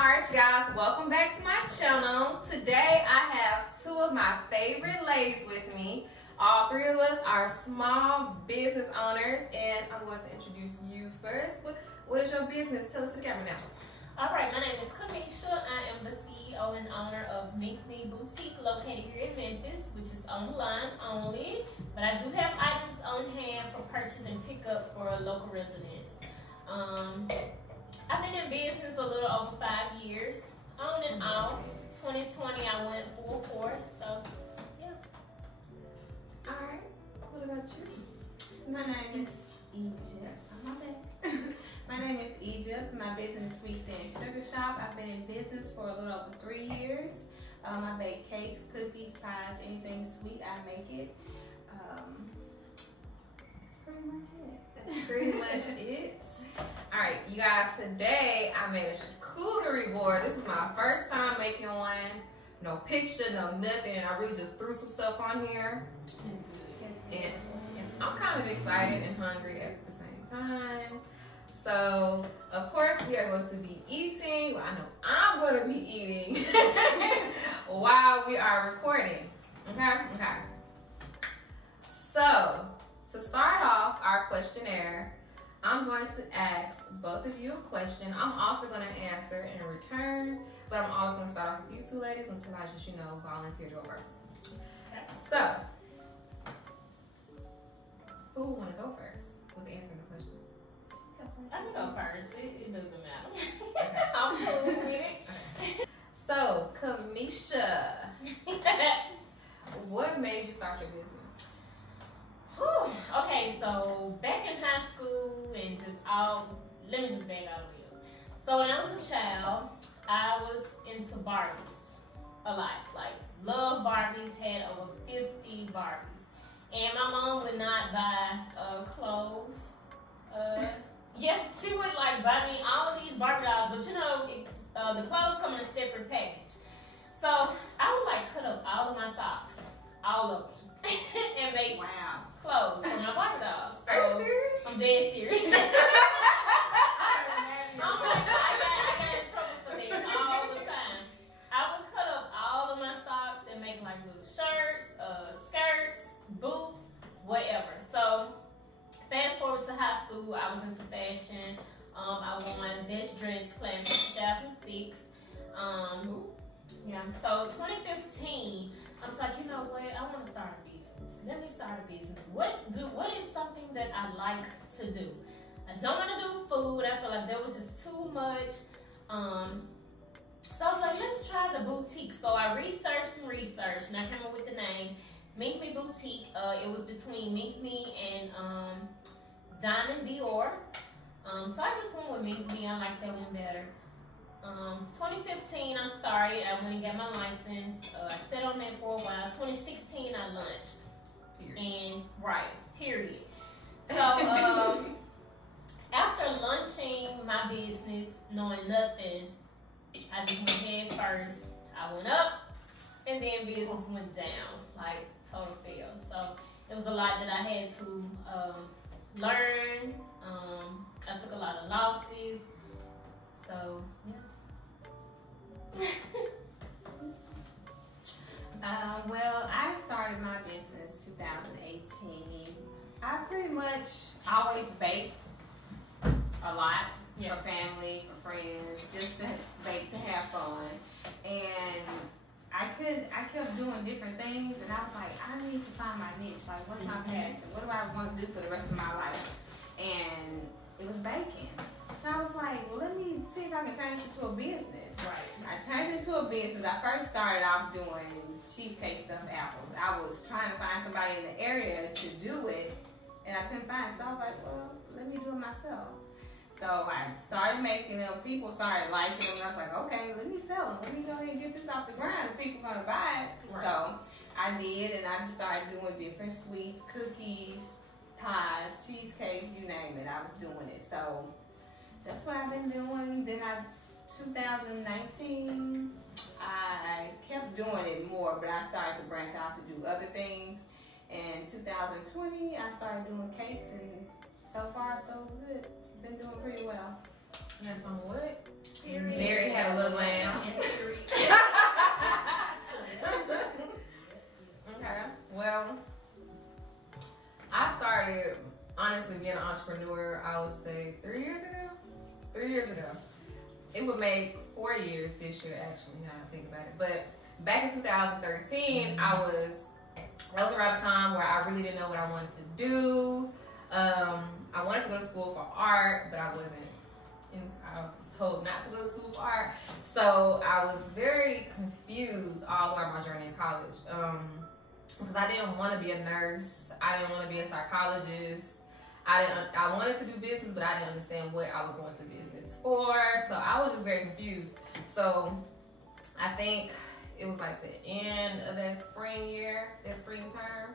Alright, you guys, welcome back to my channel. Today I have two of my favorite ladies with me. All three of us are small business owners, and I'm going to introduce you first. What is your business? Tell us the camera now. Alright, my name is Kamisha. I am the CEO and owner of Make Me Boutique, located here in Memphis, which is online only. But I do have items on hand for purchase and pickup for local residents. I've been in business a little over 5 years, on and off. 2020, I went full force, so yeah. Alright, what about you? My name is Egypt. My name is Egypt. My business is Sweet and Sugar Shop. I've been in business for a little over 3 years. I bake cakes, cookies, pies, anything sweet, I make it. That's pretty much it. That's pretty much it. Alright, you guys, today I made a charcuterie board. This is my first time making one. No picture, no nothing. I really just threw some stuff on here. And I'm kind of excited and hungry at the same time. So, of course, we are going to be eating. Well, I know I'm going to be eating while we are recording. Okay? Okay. So, to start off our questionnaire, I'm going to ask both of you a question. I'm also going to answer in return, but I'm always going to start off with you two ladies until I just, volunteer to go first. So, who would want to go first with answering the question? I can go first. It doesn't matter. I'm cool with it. Okay. So, Kamisha, what made you start your business? Okay, so back in high school and let me just back out of you. So when I was a child, I was into Barbies a lot. Like, love Barbies, had over 50 Barbies. And my mom would not buy clothes. Yeah, she would like buy me all of these Barbie dolls, but the clothes come in a separate package. So I would like cut up all of my socks, all of them. And make clothes for my Barbie dolls. So, are you serious? I'm dead serious. I got in trouble for that all the time. I would cut up all of my socks and make like little shirts, skirts, boots, whatever. So fast forward to high school, I was into fashion. I won Best Dress class in 2006. Yeah, so 2015, I was like, you know what? I want to start a business. Let me start a business. What is something that I like to do? I don't want to do food. I feel like that was just too much. So I was like, let's try the boutique. So I researched and I came up with the name Make Me Boutique. It was between Make Me and Diamond Dior. So I just went with Make Me. I like that one better. 2015 I started. I went and got my license. I sat on that for a while. 2016 I launched. Period. So after launching my business, knowing nothing, I just went head first. I went up, and then business went down, like total fail. So it was a lot that I had to learn. I took a lot of losses. So yeah. Well, I started my business 2018. I pretty much always baked a lot for family, for friends, just to bake to have fun. And I kept doing different things, and I was like, I need to find my niche. Like, what's my passion? What do I want to do for the rest of my life? And it was baking. So I was like, well, let me see if I can turn it into a business. Right. I turned it into a business. I first started off doing cheesecake stuffed apples. I was trying to find somebody in the area to do it, and I couldn't find it. So I was like, well, let me do it myself. So I started making them. People started liking them. I was like, okay, let me sell them. Let me go ahead and get this off the ground. People are going to buy it. Right. So I did, and I just started doing different sweets, cookies, pies, cheesecakes, you name it. I was doing it. So that's what I've been doing. Then 2019, I kept doing it more, but I started to branch out to do other things. In 2020, I started doing cakes, and so far, so good. Been doing pretty well. That's on what? Period. Mary had a little lamb. Okay, well, I started honestly being an entrepreneur, I would say 3 years ago. 3 years ago. It would make 4 years this year, actually, now I think about it. But back in 2013, that was around the time where I really didn't know what I wanted to do. I wanted to go to school for art, but I wasn't. I was told not to go to school for art. So I was very confused all throughout my journey in college. Because I didn't want to be a nurse. I didn't want to be a psychologist. I wanted to do business, but I didn't understand what I was going to business for. So I was just very confused. So I think it was like the end of that spring term,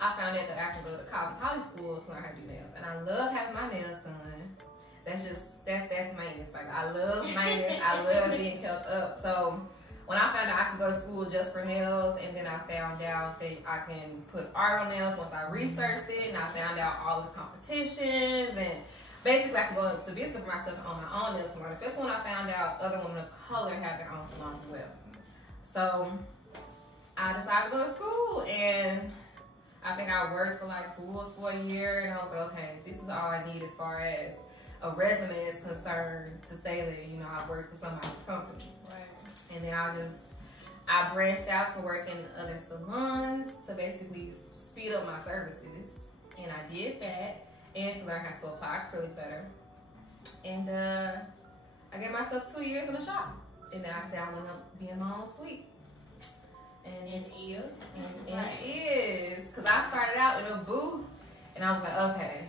I found out that I could go to cosmetology school to learn how to do nails. And I love having my nails done. That's maintenance. Like, I love maintenance. I love being kept up. So when I found out I could go to school just for nails, and then I found out that I can put art on nails once I researched it, and I found out all the competitions, and basically I could go into business for myself on my own nail salon, especially when I found out other women of color have their own salons as well. So I decided to go to school, and I think I worked for like fools for a year, and I was like, okay, this is all I need as far as a resume is concerned to say that, you know, I work for somebody's company. Right. And then I branched out to work in other salons to basically speed up my services. And I did that, and to learn how to apply acrylic better. And I gave myself 2 years in the shop. And then I said I want to be in my own suite. And it is. Because I started out in a booth, and I was like, okay,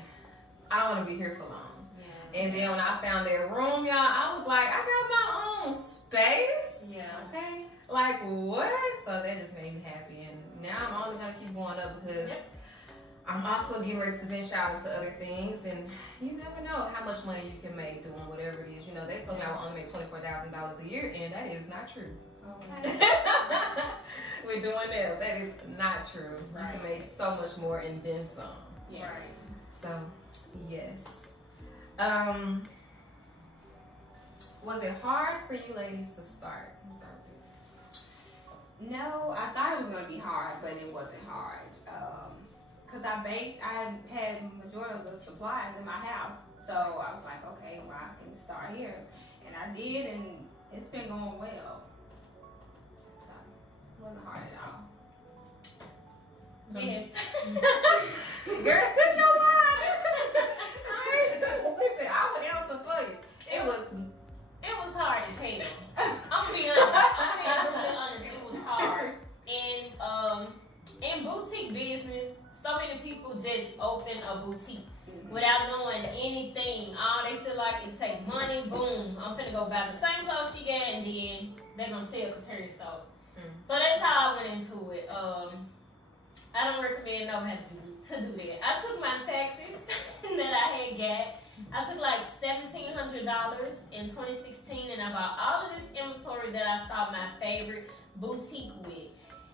I don't want to be here for long. Yeah. And then when I found that room, y'all, I was like, I got my own space. Yeah. Okay. Like, what? So that just made me happy. And now I'm only going to keep going up because I'm also getting ready to venture out into other things. And you never know how much money you can make doing whatever it is. You know, they told me I would only make $24,000 a year, and that is not true. Okay. We're doing nails. That is not true. Right. You can make so much more and then some. Yeah. Right. So, yes. Was it hard for you ladies to start? No, I thought it was gonna be hard, but it wasn't hard. Cause I had majority of the supplies in my house, so I was like, okay, well I can start here, and I did, and it's been going well. So it wasn't hard at all. Yes. Girl, sip your wine. Listen, I would answer for you. It was hard as hell. I'm gonna be honest. It was hard. And in boutique business, so many people just open a boutique without knowing anything. All they feel like it take money. Boom, I'm finna go buy the same clothes she got, and then they're gonna sell because hers sold. So that's how I went into it. I don't recommend nobody to do that. I took my taxes that I had got. I took like $1,700 in 2016, and I bought all of this inventory that I saw my favorite boutique with.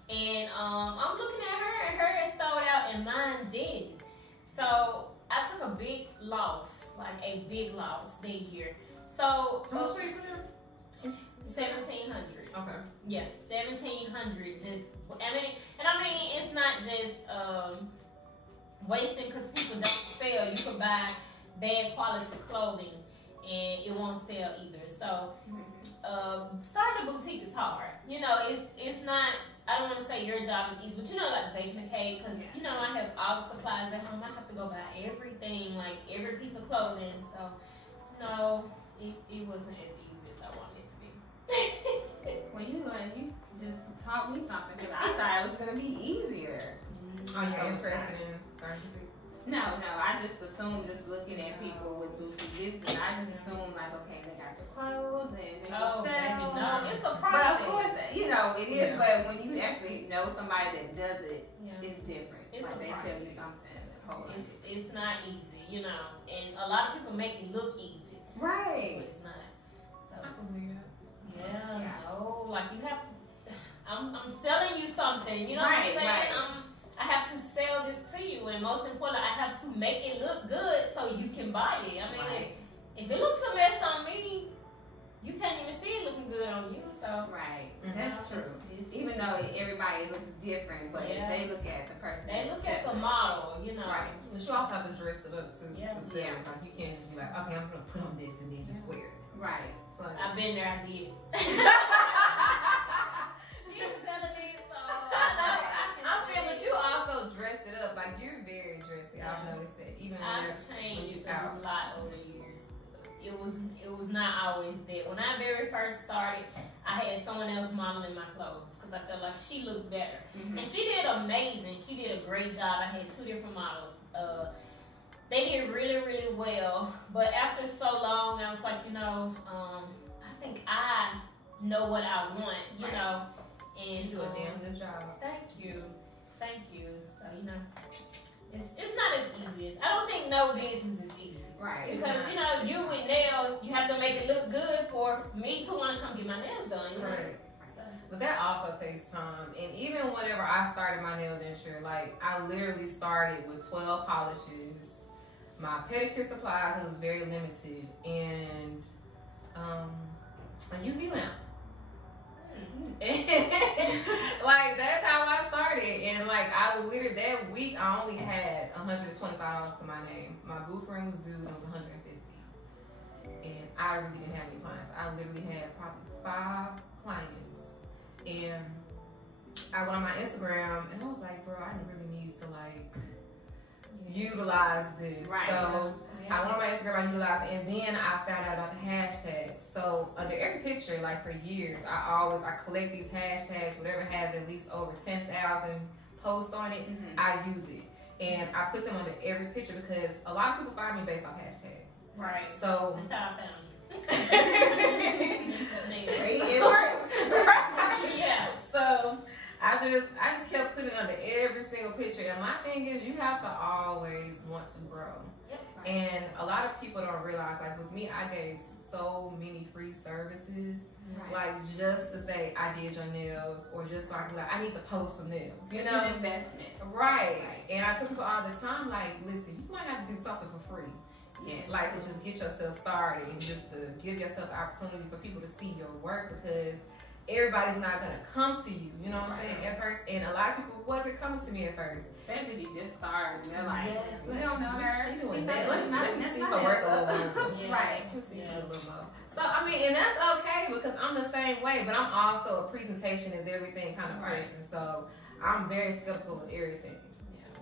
And I'm looking at her, and hers sold out, and mine didn't. So I took a big loss, like a big loss that year. So how much are you putting? 1,700. Okay. Yeah, 1,700. I mean, it's not just wasting because people don't sell. You can buy bad quality clothing and it won't sell either. So starting a boutique is hard. You know, it's not. I don't want to say your job is easy, but you know, like baking a cake, because you know I have all the supplies at home. I have to go buy everything, like every piece of clothing. So no, it wasn't as easy as I wanted it to be. Well, you just taught me something, because I thought it was gonna be easier. Are you interested in starting boutique? No, I just assumed, just looking at people with boutique business, I just assumed like, okay, they got the clothes and they can sell. No, it's a process. But of course, you know, it is. Yeah. But when you actually know somebody that does it, it's different. It's like they process. tell you something. It's not easy, you know, and a lot of people make it look easy. Right. But it's not. So, I believe that. Yeah, no, like you have to. I'm selling you something, you know what I'm saying? Right. I have to sell this to you, and most importantly, I have to make it look good so you can buy it. I mean, if it looks a mess on me, you can't even see it looking good on you. So Right. Mhm. That's true. It's Even though everybody looks different, but Yeah. they look at the person. they look at the model, you know. Right. But you also have to dress it up too. Yeah. To sell it. Like you can't just be like, okay, I'm gonna put on this and then just wear it. Right. So I've been there. I did. She was telling me so. I'm saying, but you also dressed it up. Like you're very dressy. Yeah. I've noticed that. Even I've when changed you a out. lot over the years. It was not always that. When I very first started, I had someone else modeling my clothes because I felt like she looked better, and she did amazing. She did a great job. I had 2 different models. They did really, really well. But after so long, I was like, I think I know what I want, you Right. know. And You do a damn good job. Thank you. So it's not as easy as I don't think no business is easy. Right. Because you with nails, you have to make it look good for me to want to come get my nails done. You know? Correct. But that also takes time. And even whenever I started my nail denture, like I literally started with 12 polishes, my pedicure supplies, it was very limited, and a UV lamp. Like that's how I started, and like I literally that week I only had $125 to my name. My booth ring was due, it was $150, and I really didn't have any clients. I literally had probably 5 clients, and I went on my Instagram and I was like, bro, I really need to like utilize this. Right. So I went on my Instagram, I utilized it, and then I found out about the hashtags. So under every picture, like for years, I collect these hashtags, whatever has at least over 10,000 posts on it, I use it. And I put them under every picture because a lot of people find me based off hashtags. Right. So That's how I found you. it works. Yeah. So I just kept putting it under every single picture. And my thing is, you have to always want to grow. Yep. And a lot of people don't realize, like with me, I gave so many free services, like just to say I did your nails, or just so I can be like, I need to post some nails, It's an investment. Right. And I tell people all the time, like, listen, you might have to do something for free. Yes. Like to just get yourself started and just to give yourself the opportunity for people to see your work, because everybody's not gonna come to you, you know what I'm saying, at first. And a lot of people wasn't coming to me at first. Especially if you just started. They're like, Yes, we don't know her. She doing not- that. Let me see her work a little more. Yeah. Right. Let's see her a little more. So I mean, and that's okay because I'm the same way, but I'm also a presentation is everything kind of person. So I'm very skeptical of everything.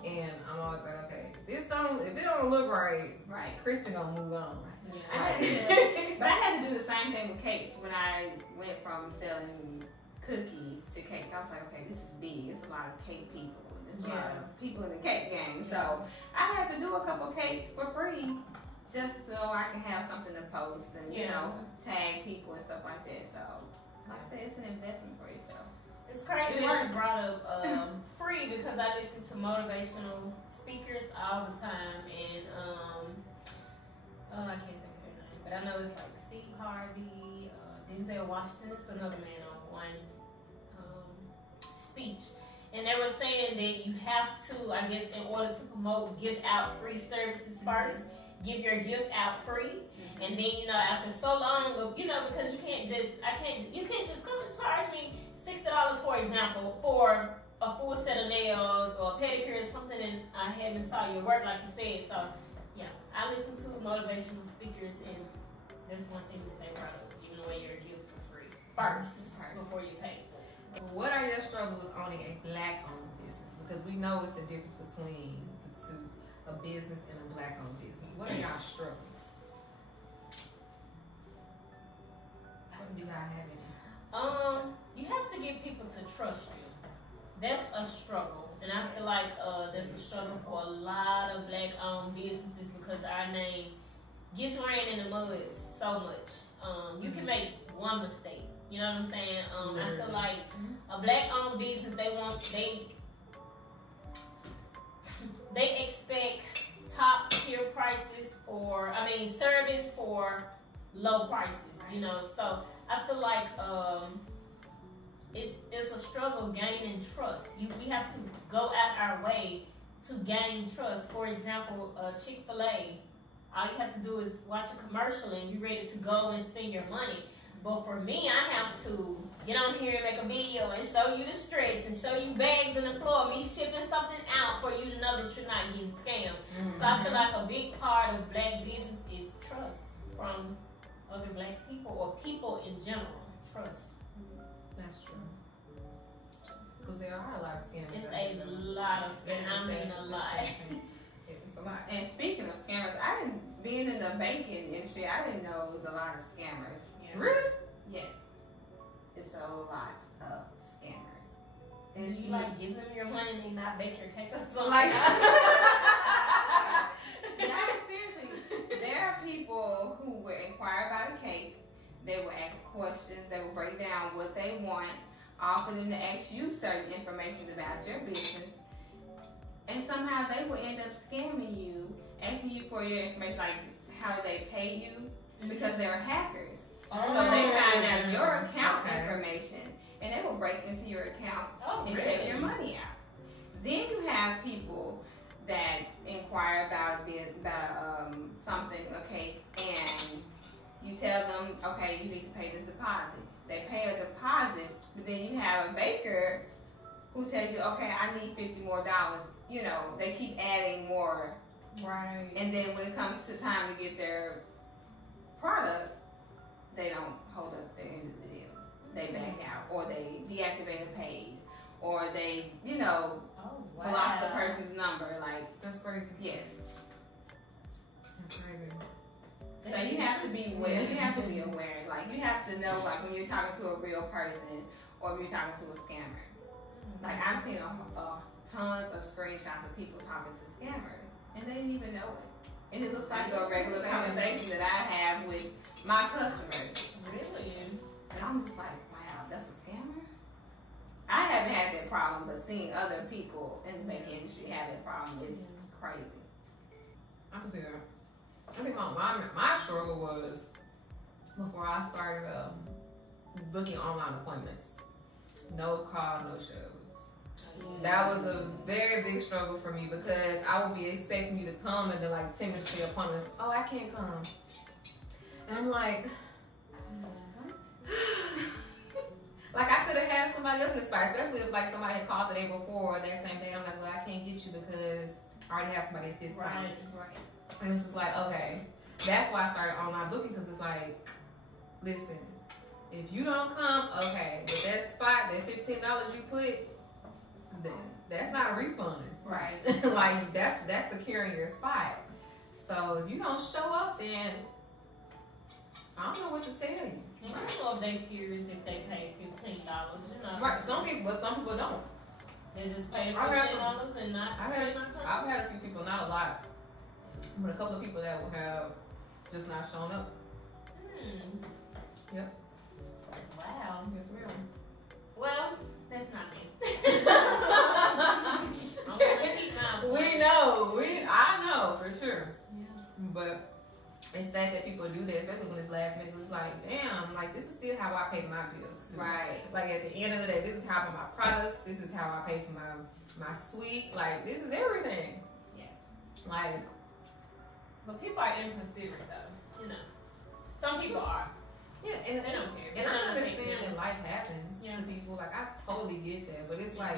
And I'm always like, okay, if it don't look right, Kristen gonna move on. Yeah. But I had to do the same thing with cakes when I went from selling cookies to cakes. I was like, okay, this is big. It's a lot of cake people. There's a lot of people in the cake game. So I had to do a couple cakes for free just so I can have something to post and, tag people and stuff like that. So, like I said, it's an investment for yourself. It's crazy that you brought up free because I listen to motivational speakers all the time, and I can't think of her name, but I know it's like Steve Harvey, Denzel Washington. It's another man on one speech, and they were saying that you have to, I guess, in order to promote, give out free services first. Give your gift out free, and then after so long of because you can't just come and charge me $60, for example, for a full set of nails or a pedicure or something, and I haven't saw your work like you said. So yeah, I listen to motivational speakers, and that's one thing that they brought up, giving away your gift for free first before you pay. What are your struggles with owning a black-owned business? Because we know it's the difference between the two, a business and a black-owned business. What are y'all struggles? Do y'all have any? You have to get people to trust you. That's a struggle, and I feel like that's a struggle for a lot of black-owned businesses because our name gets ran in the mud so much. You can make one mistake. You know what I'm saying? I feel like a black-owned business, they expect top tier prices service for low prices, so I feel like it's a struggle gaining trust. We have to go out our way to gain trust. For example, Chick-fil-A, all you have to do is watch a commercial and you're ready to go and spend your money. But for me, I have to get on here and make a video and show you the stretch and show you bags in the floor, me shipping something out for you to know that you're not getting scammed. So I feel like a big part of black business is trust from other black people or people in general. Trust. That's true. Because there are a lot of scammers. It's a lot of scammers. I mean a lot. It's a lot. And speaking of scammers, being in the banking industry, I didn't know it was a lot of scammers. Really? Yes. It's a lot of scammers. Do you like give them your money and they not bake your cake or something? Like, no, seriously. There are people who will inquire about a cake. They will ask questions. They will break down what they want, offer them to ask you certain information about your business. And somehow they will end up scamming you, asking you for your information, like how they pay you, because they're hackers. So they find out your account information, and they will break into your account and take your money out. Then you have people that inquire about something, okay, and you tell them, okay, you need to pay this deposit. They pay a deposit, but then you have a baker who tells you, okay, I need $50 more. You know, they keep adding more. right. And then when it comes to time to get their product, they don't hold up their end of the deal. They back out, or they deactivate a page, or they, block the person's number. Like, That's crazy. yes. That's crazy. So you have to be aware. You have to be aware. Like, you have to know, like, when you're talking to a real person or if you're talking to a scammer. Like, I've seen tons of screenshots of people talking to scammers, and they didn't even know it. And it looks like a regular conversation that I have with my customers. Really? And I'm just like, wow, that's a scammer? I haven't had that problem, but seeing other people in the banking industry have that problem is crazy. I can see that. I think my struggle was before I started booking online appointments. No call, no shows. That was a very big struggle for me because I would be expecting you to come and then like 10 minutes to the appointments. Oh, I can't come. And I'm like, like I could have had somebody else in the spot, especially if like somebody had called the day before or that same day. I'm like, well, I can't get you because I already have somebody at this time. Right. And it's just like, okay, that's why I started online booking, because it's like, listen, if you don't come, okay, but that spot, that $15 you put, then that's not a refund. Right. Like, that's securing your spot. So if you don't show up, then I don't know what to tell you. And I don't know if they're serious if they pay $15, Right, some people don't. They just pay I've had $15 and not I've had a few people, not a lot, but a couple of people that will have just not shown up. Yep. Wow. Yes, ma'am. Well, that's not me. I'm gonna keep my I know for sure. Yeah. But it's sad that people do that, especially when it's last minute. It's like, damn, like this is still how I pay my bills too. Right. Like at the end of the day, this is how I buy my products. This is how I pay for my suite. Like this is everything. Yes. Like, but people are inconsiderate though. Some people are. yeah, and They don't care. And I understand that life happens Yeah. to people. Like I totally get that, but it's like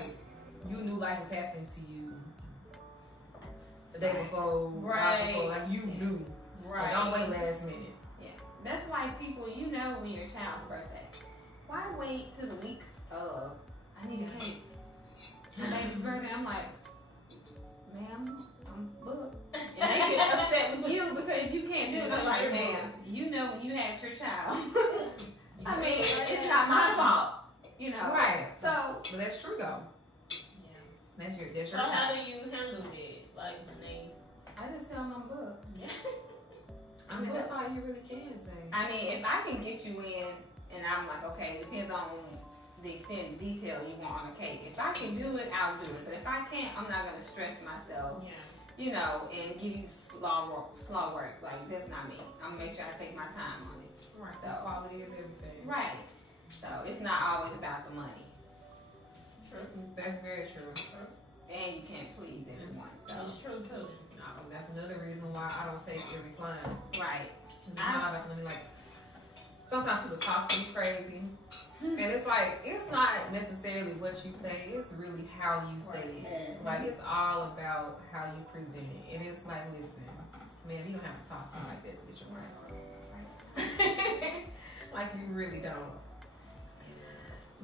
you knew life was happening to you the day before, Right. before, like you knew. Right. Like, don't wait last minute. Yes. That's why people, when your child's birthday, why wait till the week of, I need a cake. My baby's birthday, I'm like, ma'am, I'm booked. And they get upset with you because you can't do it. I'm like, ma'am, when you had your child. I mean, it's not my fault, Right. So, But that's true though. Yeah. That's your So how child. do you handle it? Like when they? I just tell them I'm booked. Yeah. I mean, that's all you really can say. I mean, if I can get you in, and I'm like, okay, it depends on the extent of detail you want on a cake. If I can do it, I'll do it. But if I can't, I'm not gonna stress myself, Yeah. and give you slow work. Like that's not me. I'm gonna make sure I take my time on it. Right. So Quality is everything. right. So it's not always about the money, True. That's very true. and you can't please everyone. So That's true too. That's another reason why I don't take every client. right. It's not about money. Like sometimes people talk to me crazy. And it's like, it's not necessarily what you say, it's really how you say it. Like, it's all about how you present it. And it's like, listen, man, you don't have to talk to me like that to get your point across. Like, you really don't.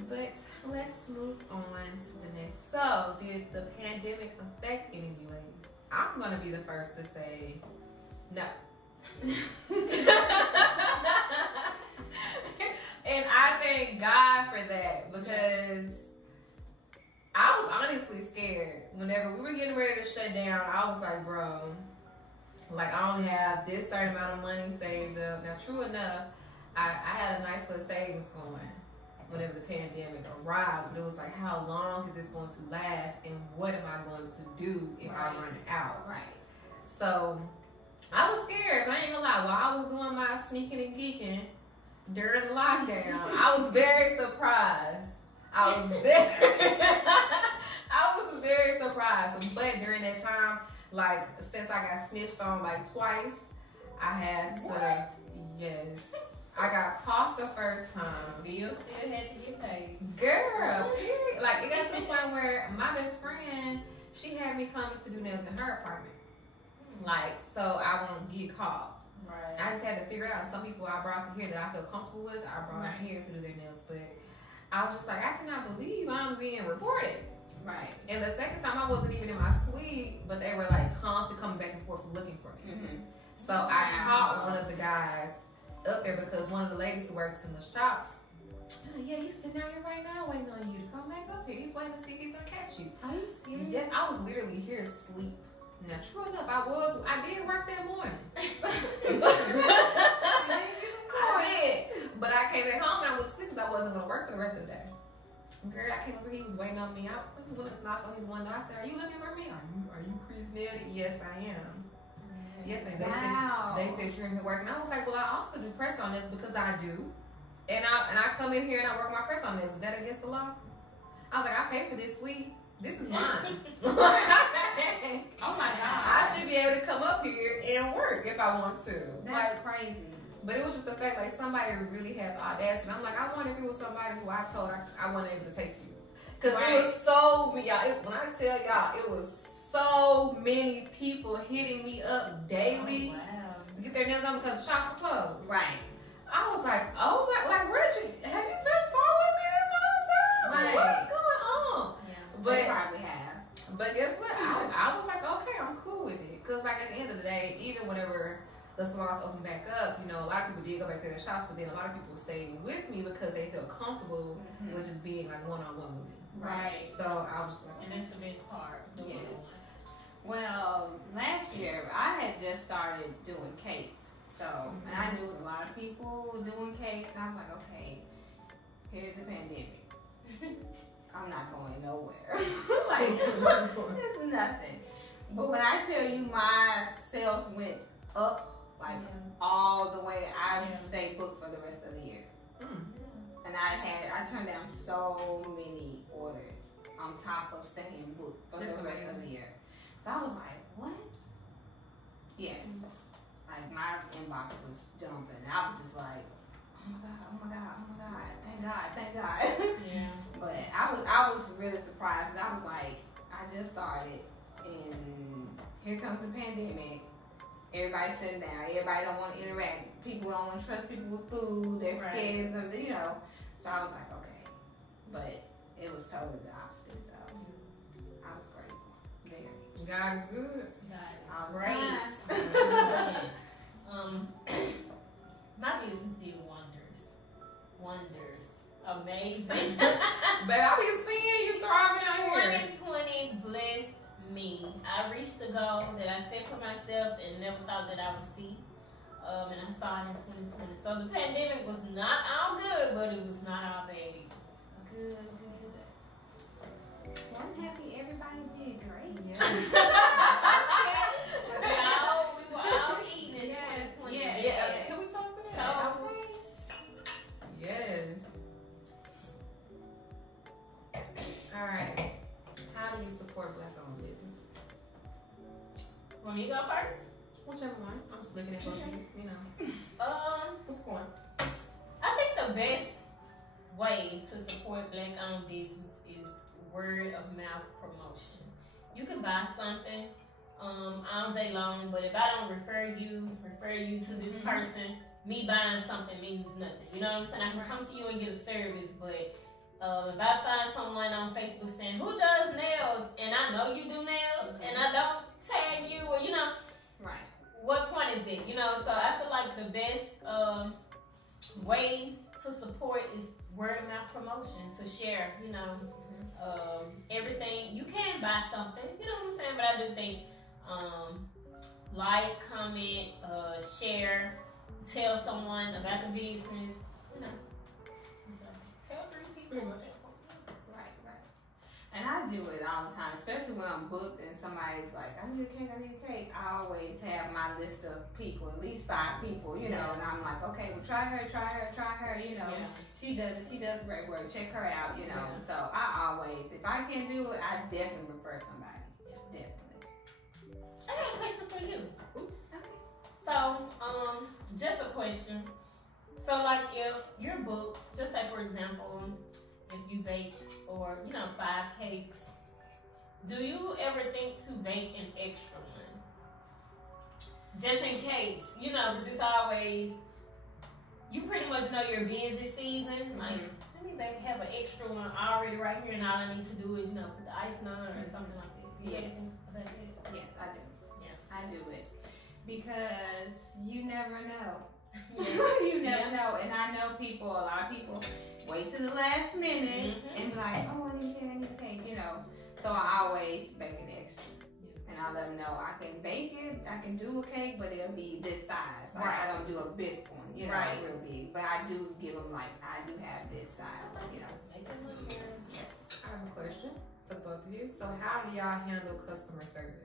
But let's move on to the next. So, did the pandemic affect any of you ladies? I'm going to be the first to say no. And I thank God for that, because I was honestly scared. Whenever we were getting ready to shut down, I was like, bro, like, I only have this certain amount of money saved up. Now, true enough, I had a nice little savings going whenever the pandemic arrived, but it was like, how long is this going to last, and what am I going to do if I run out? Right. So I was scared, but I ain't gonna lie. While I was doing my sneaking and geeking during the lockdown, I was very surprised. I was very surprised. But during that time, like, since I got snitched on like twice, I had to, yes. I got caught the first time. Bill still had to get paid. Girl, period. Like, it got to the point where my best friend, she had me coming to do nails in her apartment. Like, so I won't get caught. Right. I just had to figure it out. Some people I brought to here that I feel comfortable with, I brought them here to do their nails. But I was just like, I cannot believe I'm being reported. Right. And the second time, I wasn't even in my suite, but they were like constantly coming back and forth looking for me. Mm-hmm. So I caught one of the guys up there because one of the ladies who works in the shops, she's like, yeah, he's sitting out here right now waiting on you to come back up here. He's waiting to see if he's gonna catch you. Are you serious? Yes, I was literally here asleep. Now, true enough, I did work that morning. I did. But I came back home and I went to sleep because I wasn't gonna work for the rest of the day. Girl, I came over, he was waiting on me. I was gonna knock on his window. I said, are you looking for me? Are you Chris Nelly? Yes, I am. Yes, and they said you're in here working. I was like, well, I also do press on this because I do. And I come in here and I work my press on this. Is that against the law? I was like, I paid for this suite. This is mine. Oh my God. I should be able to come up here and work if I want to. That's crazy. But it was just the fact, like, somebody really had the audacity. And I'm like, I wonder if it was somebody who I told I wasn't able to take you. Because it was so, y'all, when I tell y'all, it was so many people hitting me up daily to get their nails done because the shop was closed. Right. I was like, oh my, like, where did you, have you been following me this whole time? Right. What's going on? Yeah. But they probably have. But guess what? I was like, okay, I'm cool with it. Because, like, at the end of the day, even whenever the salons open back up, you know, a lot of people did go back to their shops, but then a lot of people stayed with me because they felt comfortable with just being, like, one-on-one with me. Right. So I was like, and that's the best part. Yeah. Well, last year I had just started doing cakes, so and I knew a lot of people doing cakes, and I was like, okay, here's the pandemic. I'm not going nowhere. Like, this is nothing. But when I tell you my sales went up, like all the way, I stayed booked for the rest of the year. And I turned down so many orders on top of staying booked for the rest of the year. So I was like, what? Yes. Like, my inbox was jumping. I was just like, oh my God, thank God. Yeah. But I was really surprised. I was like, I just started, and here comes the pandemic. Everybody shutting down. Everybody don't want to interact. People don't want to trust people with food. They're scared of, you know. So I was like, okay. But it was totally the opposite. So I was grateful. Very. God is good. God is great. My business did wonders. Amazing. But I be seeing you thriving out here. 2020 blessed me. I reached the goal that I set for myself and never thought that I would see. And I saw it in 2020. So the pandemic was not all good, but it was not all bad either. Good. Well, I'm happy everybody did great. Yeah. we were all eating in 2020. Yeah. Can we talk to that? Okay. Yes. All right. How do you support Black-owned businesses? Want me to go first? Whichever one. I'm just looking at both of you, you know. Who's going? I the best way to support Black-owned business is word of mouth promotion. You can buy something all day long, but if I don't refer you to this person, me buying something means nothing. You know what I'm saying? I can come to you and get a service, but if I find someone on Facebook saying, who does nails, and I know you do nails, and I don't tag you, or, you know, Right. what point is it? You know, so I feel like the best way to support is word of mouth promotion, to share, you know, everything. You can buy something, you know what I'm saying? But I do think like, comment, share, tell someone about the business, you know. So tell 3 people. Right. And I do it all the time, especially when I'm booked and somebody's like, I need a cake. I always have my list of people, at least 5 people, you know, and I'm like, okay, well, try her, you know. Yeah. She does great work. Check her out, you know. Yeah. So I always, if I can't do it, I definitely refer somebody. Yeah. Definitely. I have a question for you. Okay. So, just a question. So, like, if you're booked, just say, for example, if you baked, or, you know, 5 cakes, do you ever think to bake an extra one? Just in case, you know, because it's always, you pretty much know your busy season. Like, let me have an extra one already right here, and all I need to do is, you know, put the icing on or something like that. Do you ever think about that? Yes, I do. Yeah, I do it. Because you never know. You never know. And I know a lot of people wait to the last minute and be like, oh, I need a cake, you know. So I always bake an extra. And I let them know I can bake it, I can do a cake, but it'll be this size. Like, I don't do a big one, you know, real big. But I do give them, like, I do have this size, you know. Yes. I have a question for both of you. So how do y'all handle customer service?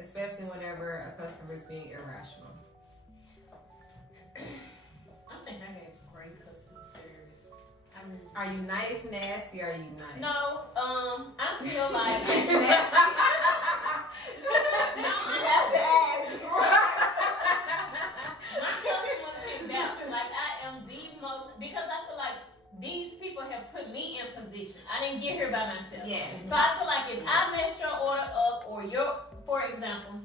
Especially whenever a customer is being irrational. I think I have great customer service. Are you nice, nasty, or are you nice? No, I feel like No, you have to ask. My customers can vouch. Like, I am the most, because I feel like these people have put me in position. I didn't get here by myself. Yeah. So I feel like if I messed your order up, or for example,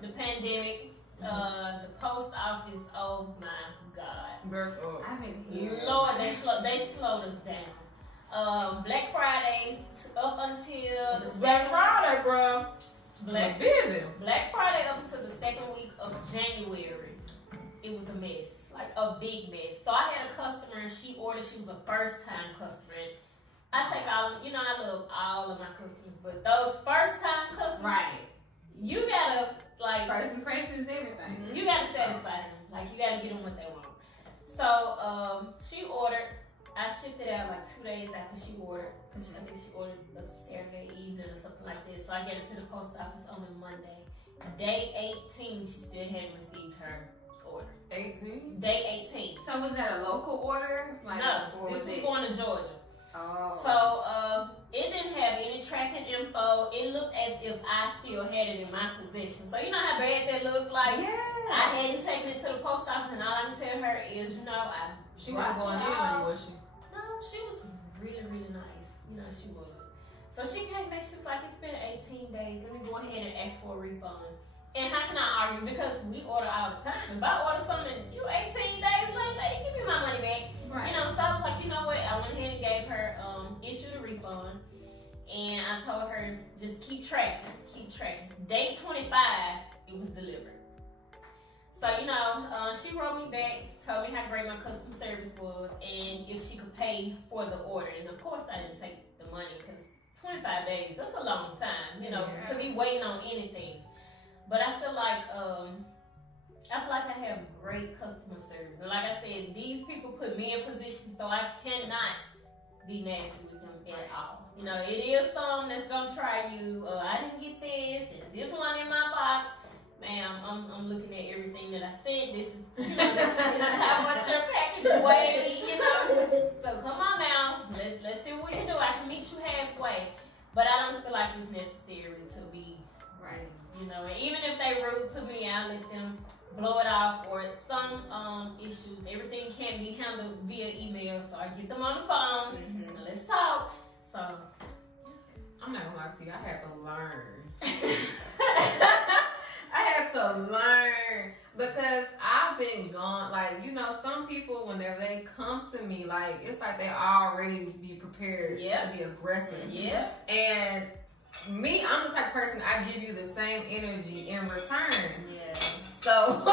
the pandemic, the post office, oh my God. I've been here. Lord, they slowed us down. Black Friday up until the Black Friday, bro. Black Friday up until the 2nd week of January, it was a mess, like a big mess. So I had a customer, and she was a first-time customer. And I take all, you know, I love all of my customers, but those first-time customers, you gotta, like, first impression is everything. You gotta satisfy them. Like, you gotta get them what they want. So she ordered. I shipped it out like 2 days after she ordered. Cause I think she ordered a Saturday evening or something like this. So I get it to the post office on a Monday. Day 18, she still hadn't received her order. 18? Day 18. So was that a local order? Like, no, this was going to Georgia. Oh. So it didn't have any tracking info. It looked as if I still had it in my possession. So you know how bad that looked? Like, I hadn't taken it to the post office, and all I can tell her is, you know, she wasn't going in, was she? No, she was really, really nice. You know, she was. So she came back, she was like, it's been 18 days. Let me go ahead and ask for a refund. And how can I argue? Because we order all the time. If I order something, you 18 days late, lady, give me my money back. Right. You know, so I was like, you know what? I went ahead and gave her, issued a refund. And I told her, just keep tracking. Day 25, it was delivered. So, you know, she wrote me back, told me how great my customer service was, and if she could pay for the order. And of course, I didn't take the money, because 25 days, that's a long time, you know, to be waiting on anything. But I feel like I have great customer service. And like I said, these people put me in position, so I cannot be nasty with them at all. You know, it is some that's gonna try you. I didn't get this, and this one in my box. Ma'am, I'm looking at everything that I sent. This is how much your package weighs, you know. So come on now, let's see what we can do. I can meet you halfway, but I don't feel like it's necessary to be right. You know, and even if they rude to me, I let them blow it off, or some issues, everything can't be handled via email, so I get them on the phone, and let's talk. So, I'm not gonna lie to you, I had to learn. I had to learn because I've been gone. Like, you know, some people, whenever they come to me, like, it's like they already be prepared to be aggressive. Yeah. And me, I'm the type of person, I give you the same energy in return. Yeah. So,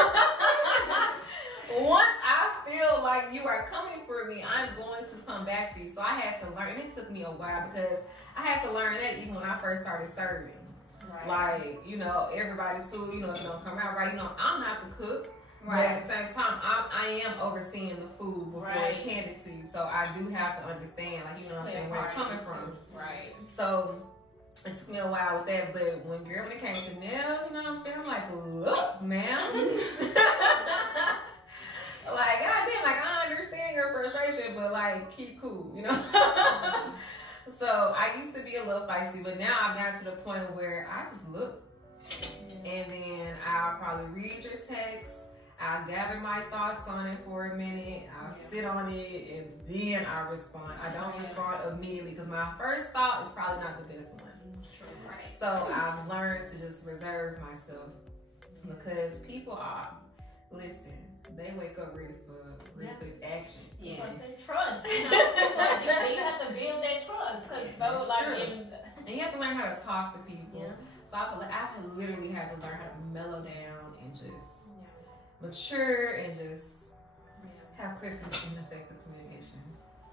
once I feel like you are coming for me, I'm going to come back to you. So I had to learn. And it took me a while because I had to learn that even when I first started serving. Right. Like, you know, everybody's food, you know, if it don't come out right, you know, I'm not the cook. Right. But at the same time, I am overseeing the food before it's handed to you. So I do have to understand, like, you know what I'm saying, where it's coming from. Right. So it took me a while with that. But when it came to nails, you know what I'm saying, I'm like, look, man. Like, goddamn, like, I understand your frustration, but, like, keep cool, you know? So I used to be a little feisty, but now I've gotten to the point where I just look. And then I'll probably read your text. I'll gather my thoughts on it for a minute. I'll sit on it, and then I respond. I don't respond immediately because my first thought is probably not the best one. Right. So I've learned to just reserve myself because people are, listen, they wake up ready for this action. Yeah. Trust. You know, you have to build that trust. Cause and you have to learn how to talk to people. Yeah. So I literally had to learn how to mellow down and just mature and just have clear and effective communication.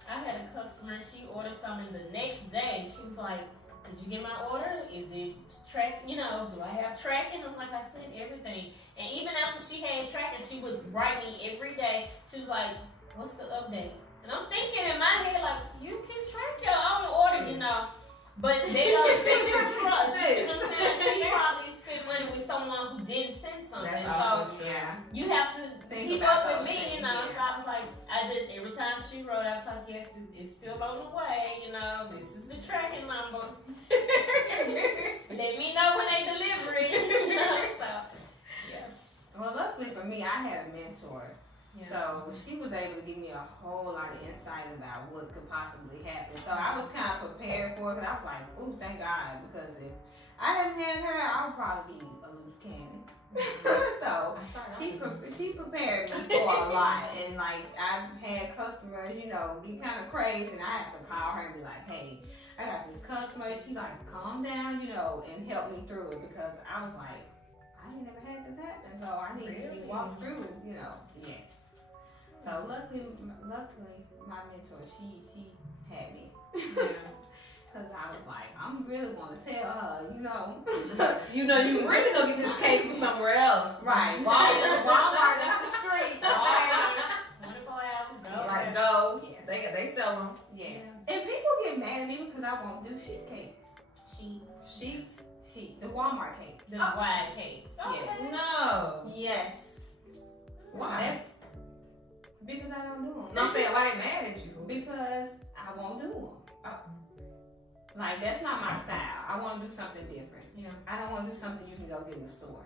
I had a customer, she ordered something the next day. She was like, did you get my order? Is it track? You know, do I have tracking? I'm like, I sent everything. And even after she had tracking, she would write me every day. She was like, what's the update? And I'm thinking in my head, like, you can track your own order, you know. But they don't expect to trust. You know what I'm saying? She probably spent money with someone who didn't send something. That's also true. You have to keep up with me, you know. So I was like, every time she wrote, I was like, yes, it's still on the way, you know. This is the tracking number. Let me know when they deliver it, you know. So, yeah. Well, luckily for me, I had a mentor. So she was able to give me a whole lot of insight about what could possibly happen. So I was kind of prepared for it because I was like, ooh, thank God. Because if I didn't have her, I would probably be a loose cannon. So she prepared me for a lot. And like, I've had customers, you know, get kind of crazy. And I have to call her and be like, hey, I got this customer. She like, calm down, you know, and help me through it. Because I was like, I ain't never had this happen. So I need to be walked through, you know. Yeah. So luckily, my mentor, she had me. Cause I was like, I'm really gonna tell her, you know. You know, you really gonna get this cake from somewhere else. Right. Walmart up the street. 24 hours. Go. Like, go. Yeah. They sell them. Yeah. And people get mad at me because I won't do sheet cakes. Sheet. The Walmart cakes. The wide cakes. Okay. Yes. No. Yes. Why? Because I don't do them. No, I'm saying, why they mad at you? Because I won't do them. Like, that's not my style. I want to do something different. Yeah. I don't want to do something you can go get in the store.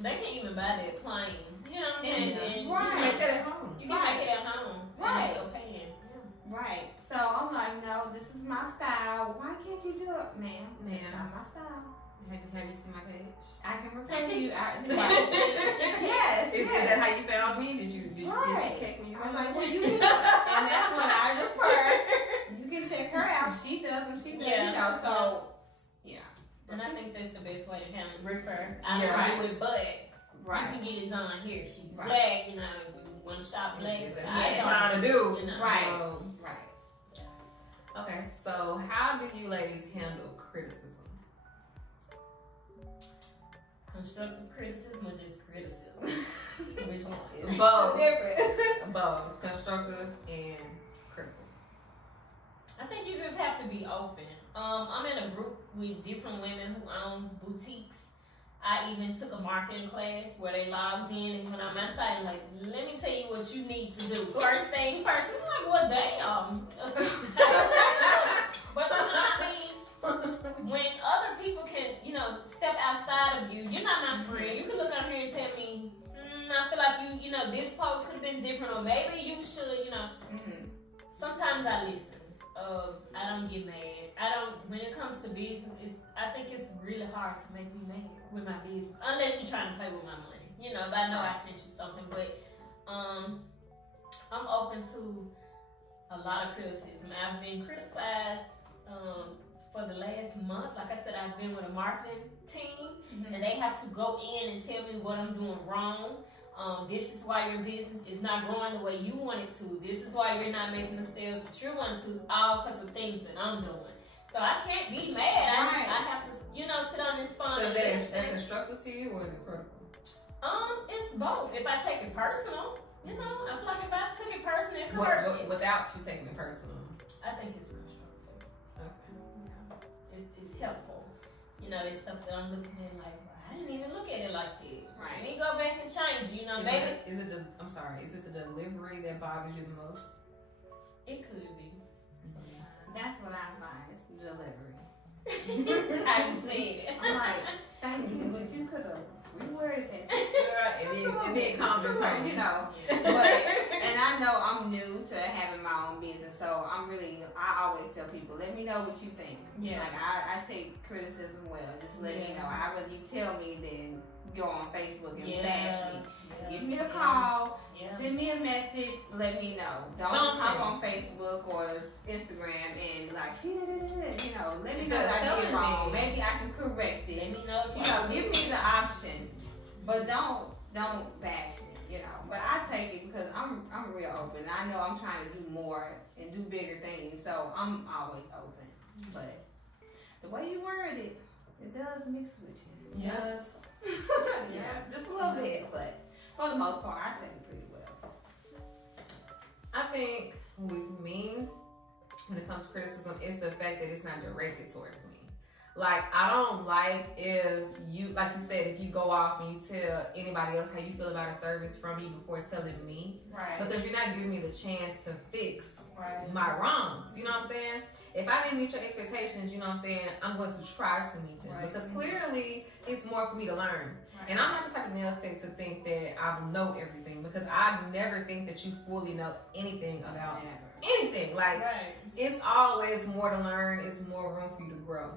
They can even buy that plain. You know what I'm saying? And you can make that at home. You can make it at home. Right. Right. So I'm like, no, this is my style. Why can't you do it, ma'am? It's not my style. Have you seen my page? I can refer to you. Yes. Is that how you found me? Did you right. cake when you I was like, well, you can, and that's when I refer. You can check her out. She does and she does, you know. So, yeah. And I think that's the best way to kind of refer. I don't do it, but you can get it done here. She's black, you know. You want to shop black? That's what I'm trying to do. You know. Right. Okay, so how do you ladies handle criticism? Constructive criticism or just criticism? Which one? Both. Different. Both. Constructive and critical. I think you just have to be open. I'm in a group with different women who owns boutiques. I even took a marketing class where they logged in and went on my site and like, let me tell you what you need to do. First thing first. I'm like, well, damn. But you know what I mean? When other people can, you know, step outside of you, you're not my friend. You can look out here and tell me, no, you know, this post could have been different, or maybe you should, you know. Sometimes I listen. I don't get mad. When it comes to business, I think it's really hard to make me mad with my business, unless you're trying to play with my money, you know. But I know I sent you something, but I'm open to a lot of criticism. I've been criticized for the last month. Like I said, I've been with a marketing team, and they have to go in and tell me what I'm doing wrong. This is why your business is not growing the way you want it to. This is why you're not making the sales that you want to, all because of things that I'm doing. So I can't be mad. I have to, you know, sit on this phone. So that's instructive to you, or is it critical? It's both. If I take it personal, you know, I feel like if I took it personal, it could hurt me. Without you taking it personal, I think it's constructive. Okay. Yeah. It's helpful. You know, it's stuff that I'm looking at like, I didn't even look at it like that. Right. Let me go back and change it. You know, maybe. Is it the delivery that bothers you the most? It could be. That's what I find. It's the delivery. How you say it? I'm like, thank you, but you could have reworded that. And then calm your tone, you know. But, and I know I'm new to having my own business, so I always tell people, let me know what you think. Yeah. Like I take criticism well. Just let me know. I rather you tell me than go on Facebook and bash me. Give me a call. Send me a message. Let me know. Don't hop on Facebook or Instagram and be like, you know, let me know that I did wrong. Maybe I can correct it. Let me know. You know, give me the option, but don't bash me. You know, but I take it because I'm real open. I know I'm trying to do more and do bigger things, so I'm always open. But the way you word it does mix with you. Yes. Yeah, just a little bit, but for the most part, I take it pretty well. I think with me, when it comes to criticism, it's the fact that it's not directed towards me. Like, I don't like if you, like you said, if you go off and you tell anybody else how you feel about a service from me before telling me. Right. Because you're not giving me the chance to fix my wrongs. You know what I'm saying? If I didn't meet your expectations, you know what I'm saying, I'm going to try to meet them. Because clearly, it's more for me to learn. And I'm not the type of nail tech to think that I know everything. Because I never think that you fully know anything about anything. Like, it's always more to learn. It's more room for you to grow.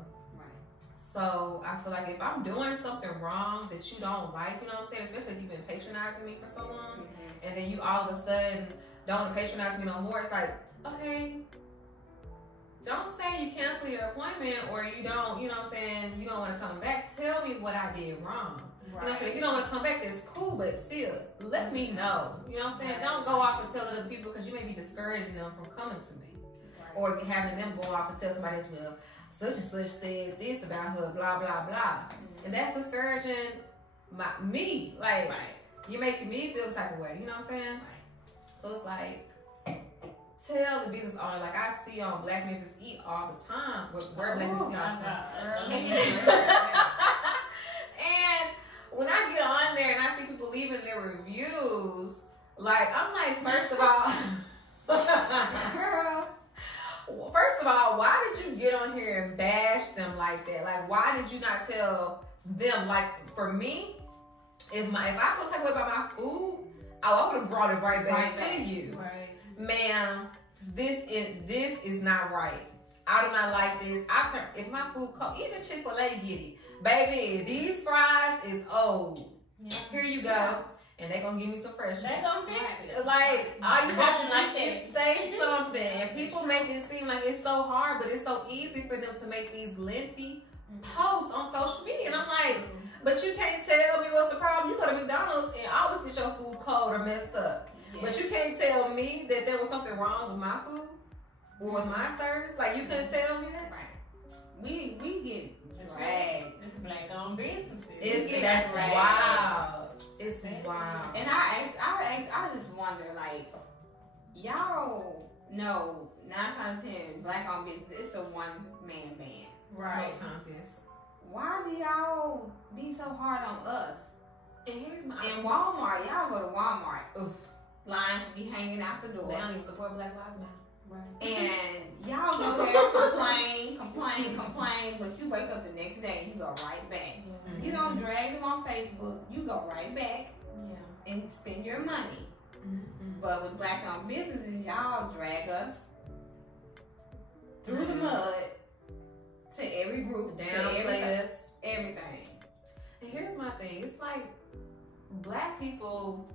So I feel like if I'm doing something wrong that you don't like, you know what I'm saying, especially if you've been patronizing me for so long, and then you all of a sudden don't want to patronize me no more, it's like, okay, don't say you cancel your appointment or you don't, you know what I'm saying, you don't want to come back. Tell me what I did wrong. You know what I'm saying? If you don't want to come back, that's cool, but still, let me know. You know what I'm saying? Don't go off and tell other people because you may be discouraging them from coming to me. Or having them go off and tell somebody else, well, such and such said this about her, blah, blah, blah. And that's discouraging me. Like, you're making me feel the type of way. You know what I'm saying? So it's like, tell the business owner, like I see on Black Memphis Eat all the time. Where Black Memphis Eat. And when I get on there and I see people leaving their reviews, like, I'm like, first of all, girl, first of all, why did you get on here and bash them like that? Like, why did you not tell them? Like, for me, if I feel type of way about my food, I would have brought it right back to you. Ma'am, this is not right. I do not like this. If my food cold, even Chick-fil-A get it. Baby, these fries is old. Here you go. And they gonna give me some fresh. They gonna fix it. Like, all you have to do is say something. And people make it seem like it's so hard, but it's so easy for them to make these lengthy posts on social media. And I'm like, but you can't tell me what's the problem. You go to McDonald's and always get your food cold or messed up. But you can't tell me that there was something wrong with my food or with my service. Like, you couldn't tell me that. We get dragged. It's Black-owned businesses. That's wild. It's wild. And I just wonder, like, y'all know 9 times 10 Black-owned business, it's a one-man band. Most times, yes. Why do y'all be so hard on us? And here's my... In Walmart, y'all go to Walmart. Lines be hanging out the door. They don't even support Black Lives Matter. And y'all go there, complain, but you wake up the next day and you go right back. You don't drag them on Facebook, you go right back. and spend your money. But with Black-owned businesses, y'all drag us through the mud to every group, downplay us, everything. And here's my thing: it's like Black people,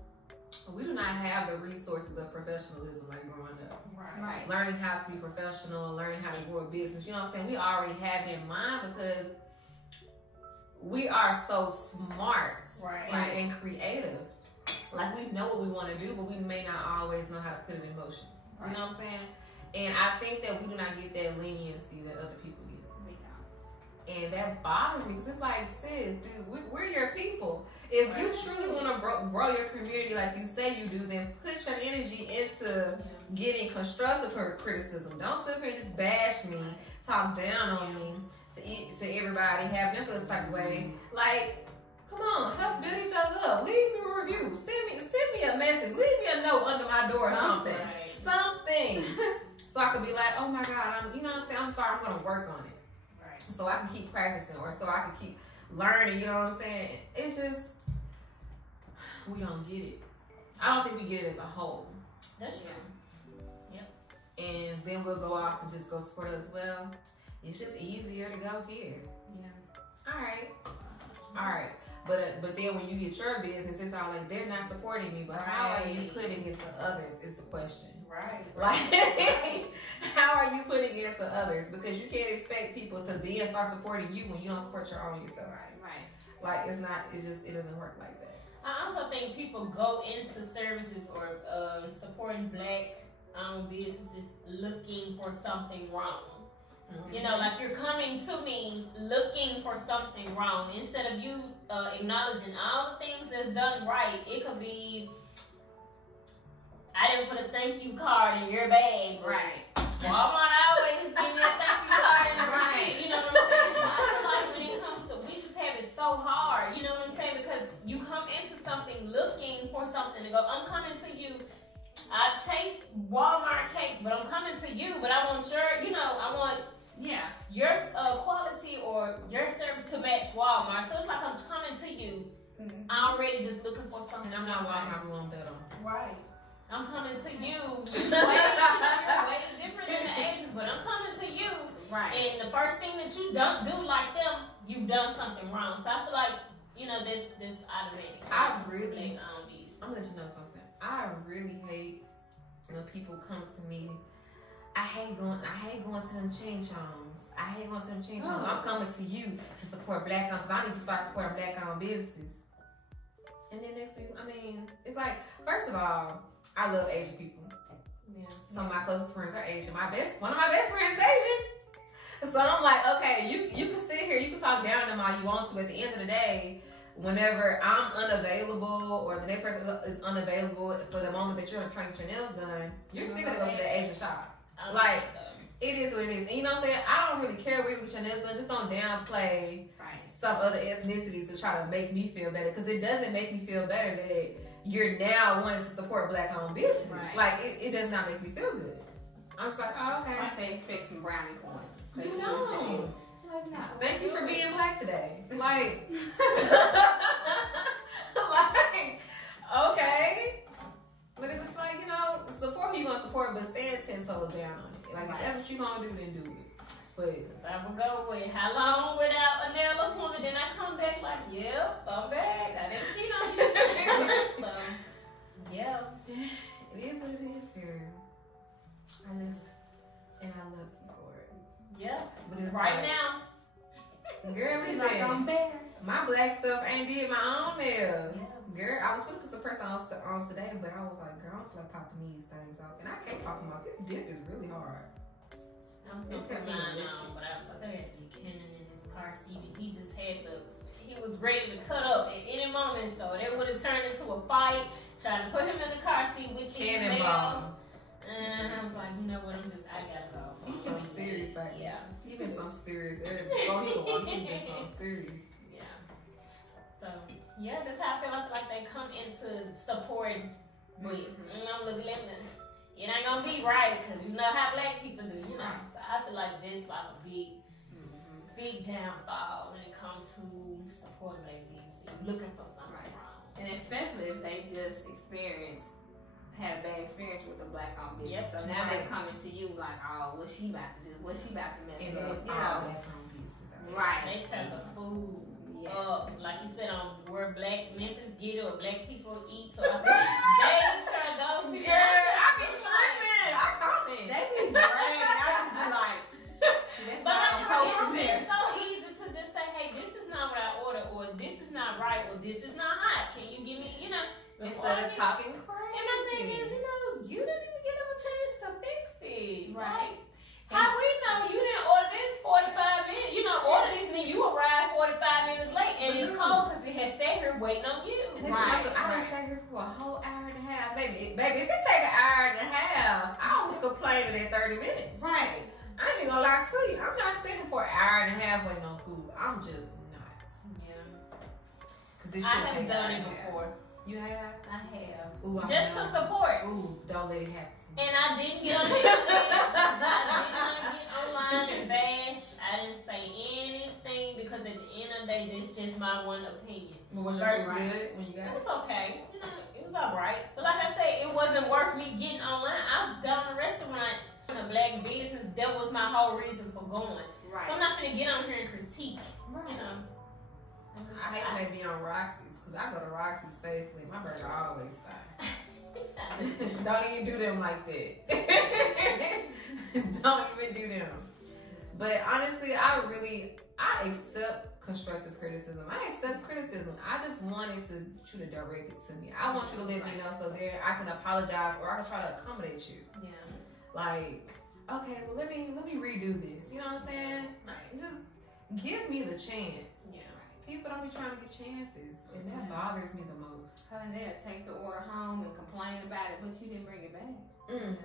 we do not have the resources of professionalism like growing up. Right. Learning how to be professional, learning how to grow a business. You know what I'm saying? We already have it in mind because we are so smart and creative. Like, we know what we want to do, but we may not always know how to put it in motion. You know what I'm saying? And I think that we do not get that leniency that other people get. And that bothers me because it's like, sis, dude, we're your people. If you truly want to grow your community like you say you do, then put your energy into getting constructive criticism. Don't sit here and just bash me, talk down on me to everybody, have them feel this type of way. Like, come on, help build each other up. Leave me a review. Send me a message. Leave me a note under my door or something. Something. So I could be like, oh my God, you know what I'm saying? I'm sorry, I'm going to work on it. So I can keep practicing, or so I can keep learning, you know what I'm saying? It's just, we don't get it. I don't think we get it as a whole. That's true. Yep. And then we'll go off and just go support us. Well, it's just easier to go here. Yeah. All right. But then when you get your business, it's all like, they're not supporting me, but how are you putting it to others is the question. Like, how are you putting it into others? Because you can't expect people to then start supporting you when you don't support your own yourself. Like, it doesn't work like that. I also think people go into services or supporting Black-owned businesses looking for something wrong. You know, like, you're coming to me looking for something wrong. Instead of you acknowledging all the things that's done right, it could be, I didn't put a thank you card in your bag. Walmart always give me a thank you card in the receipt. You know what I'm saying? I feel like when it comes to, we just have it so hard. You know what I'm saying? Because you come into something looking for something to go, I'm coming to you. I taste Walmart cakes, but I'm coming to you. But I want your, I want your quality or your service to match Walmart. So it's like I'm coming to you. I'm already just looking for something. And I'm not Walmart, we won't bet on. I'm coming to you. You're way different than the Asians, but I'm coming to you. And the first thing that you don't do like them, you've done something wrong. So I feel like, this automatic. I'm gonna let you know something. I really hate when people come to me. I hate going to them change homes. I'm coming to you to support Black-owned, because I need to start supporting Black-owned businesses. And then next week, it's like, first of all, I love Asian people. Some of my closest friends are Asian. One of my best friends is Asian. So I'm like, okay, you can sit here, you can talk down to them all you want to. At the end of the day, whenever I'm unavailable or the next person is unavailable for the moment that you're trying to get your nails done, you're still gonna go to the Asian shop. Like, it is what it is. And you know what I'm saying? I don't really care where you get your nails done. Just don't downplay some other ethnicities to try to make me feel better. Because it doesn't make me feel better that you're now wanting to support Black-owned business. Like, it does not make me feel good. I'm just like, oh, okay. Like, they expect some brownie points. You know. Like, no. Thank you for being Black today. Like, okay. But it's just like, support who you gonna support, but stand 10 toes down on it. Like, if that's what you gonna do, then do it. But I would go with how long without a nail appointment, then I come back like, yep, I'm back. I didn't cheat on you. So, yeah. It is what it is, girl. I love you for it. Yeah. But it's right like, now. Girl, She's like, I'm there. My Black stuff ain't did my own nails. Girl, I was gonna put some press on today, but I was like, girl, I don't feel like popping these things off. And I kept talking about this dip is really hard. I'm still putting mine on, but I was like, I got Buchanan in his car seat, and he was ready to cut up at any moment, so it would have turned into a fight, trying to put him in the car seat with these nails. And I was like, you know what, I gotta go. He's so serious, back. Yeah. He been so serious. Before he been so serious. Yeah. So, yeah, that's how I feel like they come into support, but I'm looking at them. It ain't gonna be right, because you know how Black people do, So I feel like this like a big downfall when it comes to supporting Black business, looking for something wrong. And especially if they just had a bad experience with the black-owned business. Yep. So now they're coming to you like, oh, what's she about to do? What's she about to mess And up? it's You all know? black-owned business. Right. They turn the food Yeah. up, like you said, on where black Memphis get it or black people eat. So I think they turn those people. Girl, I be tripping. I comment. They be bragging. I just be like, that's But why I'm posting it's this. so easy to just say, hey, this is not what I ordered, or this is not right, or this is not hot. Can you give me, you know? Instead of talking crazy. And my thing is, you didn't even get them a chance to fix it. Right. Like, how we know you didn't order this 45 minutes? You know, order this and then you arrived 45 minutes late, and it's cold because it has sat here waiting on you. Right. I done sat here for a whole hour and a half. Baby, if it take an hour and a half, I was complaining at 30 minutes. Right. I ain't even gonna lie to you. I'm not sitting for an hour and a half waiting on food. I'm just not. Yeah. Cause this I shit haven't takes done an it hour and a half. before. You have? I have. Ooh, Just to support. Ooh, don't let it happen to me. And I didn't get on anything. I did not get online and bash. I didn't say anything because at the end of the day, this is just my one opinion. But was your food good when you got It it? was okay. You know, it was alright. But like I said, it wasn't worth me getting online. I've gone to restaurants in a black business. That was my whole reason for going. Right. So I'm not gonna get on here and critique. Right. You know. I hate when they be on Roxy's because I go to Roxy's faithfully. My burger always fine. Don't even do them like that. Don't even do them. But honestly, I accept constructive criticism. I accept criticism. I just wanted you to direct it to me. I want you to let me know so there I can apologize or I can try to accommodate you. Yeah. Like, okay, well let me redo this. You know what I'm saying? Like, just give me the chance. Yeah. People don't be trying to get chances, and that bothers me the most. And they'll take the order home and complain about it, but you didn't bring it back. Mm.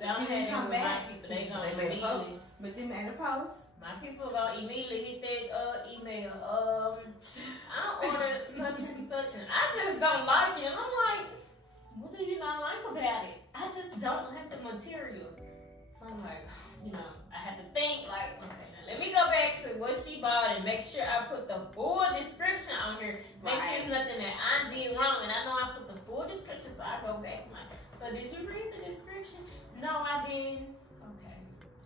Now, You didn't come back. People, they They made a post. But you made a post. My people gonna immediately hit that email. I ordered such and such, and I just don't like it. And I'm like, what do you not like about it? I just don't like the material. So I'm like, I had to think like, okay, now let me go back to what she bought and make sure I put the full description on here. Make sure it's nothing that I did wrong, and I know I put the full description. So I go back and like, so did you read the description? No, I didn't. Okay.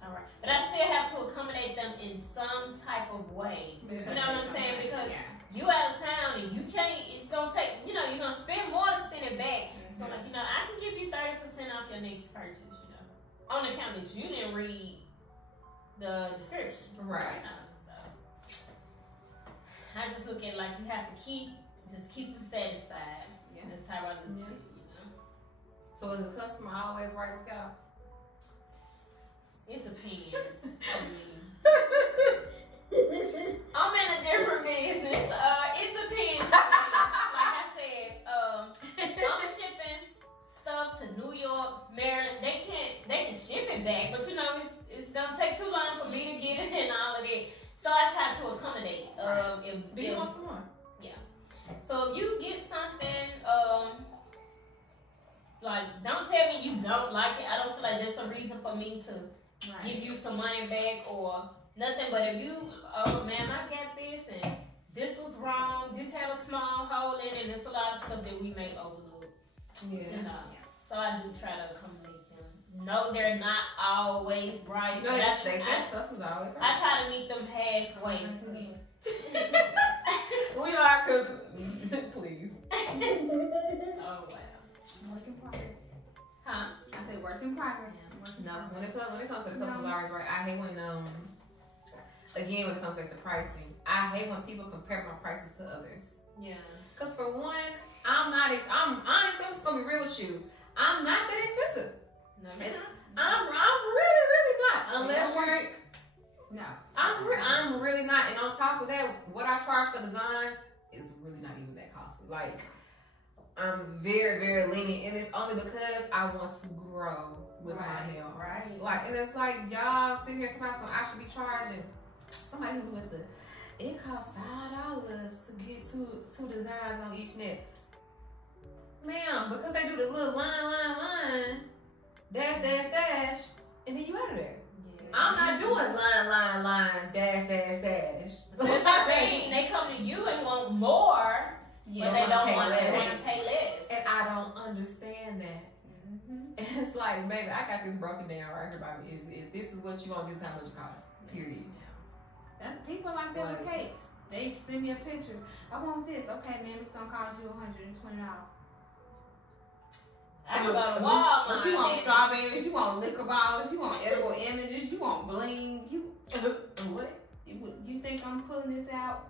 All right. But I still have to accommodate them in some type of way. You know what I'm saying? Because you out of town and you can't, it's going to take, you're going to spend more to send it back. So, like, I can give you 30% off your next purchase, on the account that you didn't read the description. Right. So, I just look at it like you have to keep them satisfied. Yeah. That's how I look at it. So is the customer always right with y'all? It depends. I'm in a different business. It depends. Like I said, I'm shipping stuff to New York, Maryland. They can ship it back, but it's gonna take too long for me to get it and all of that. So I try to accommodate. Do you want some more? Yeah. So if you get something, like, don't tell me you don't like it. I don't feel like there's a reason for me to give you some money back or nothing. But if you, oh man, I got this and this was wrong. This had a small hole in it. And there's a lot of stuff that we may overlook. Yeah. So I do try to accommodate them. No, they're not always right. No, they say customers are always right. I try to meet them halfway. We are, cause please. Oh wow. Work in progress. Huh? I said work in progress. No, when it comes to the customers always right, I hate when again when it comes to the pricing, I hate when people compare my prices to others. Yeah. Cause for one, I'm honest, I'm just gonna be real with you. I'm not that expensive. No, I'm really not. Unless you're No. I'm really not. And on top of that, what I charge for designs is really not even that costly. Like, I'm very, very lenient, and it's only because I want to grow with my nail. Right. Like, and it's like y'all sitting here talking about I should be charging somebody who with it costs $5 to get two designs on each neck. Ma'am, because they do the little line, dash, and then you out of there. Yeah. I'm not doing line, dash. That's the thing. They come to you and want more. but they don't want to pay less. And I don't understand that. And it's like, baby, I got this broken down right here by me. If this is what you want, this is how much it costs. Period. That's people like that with cakes. They send me a picture. I want this. Okay, man, it's gonna cost you $120. I can go to Walmart. But you want strawberries, you want liquor bottles, you want edible images, you want bling. What? You think I'm pulling this out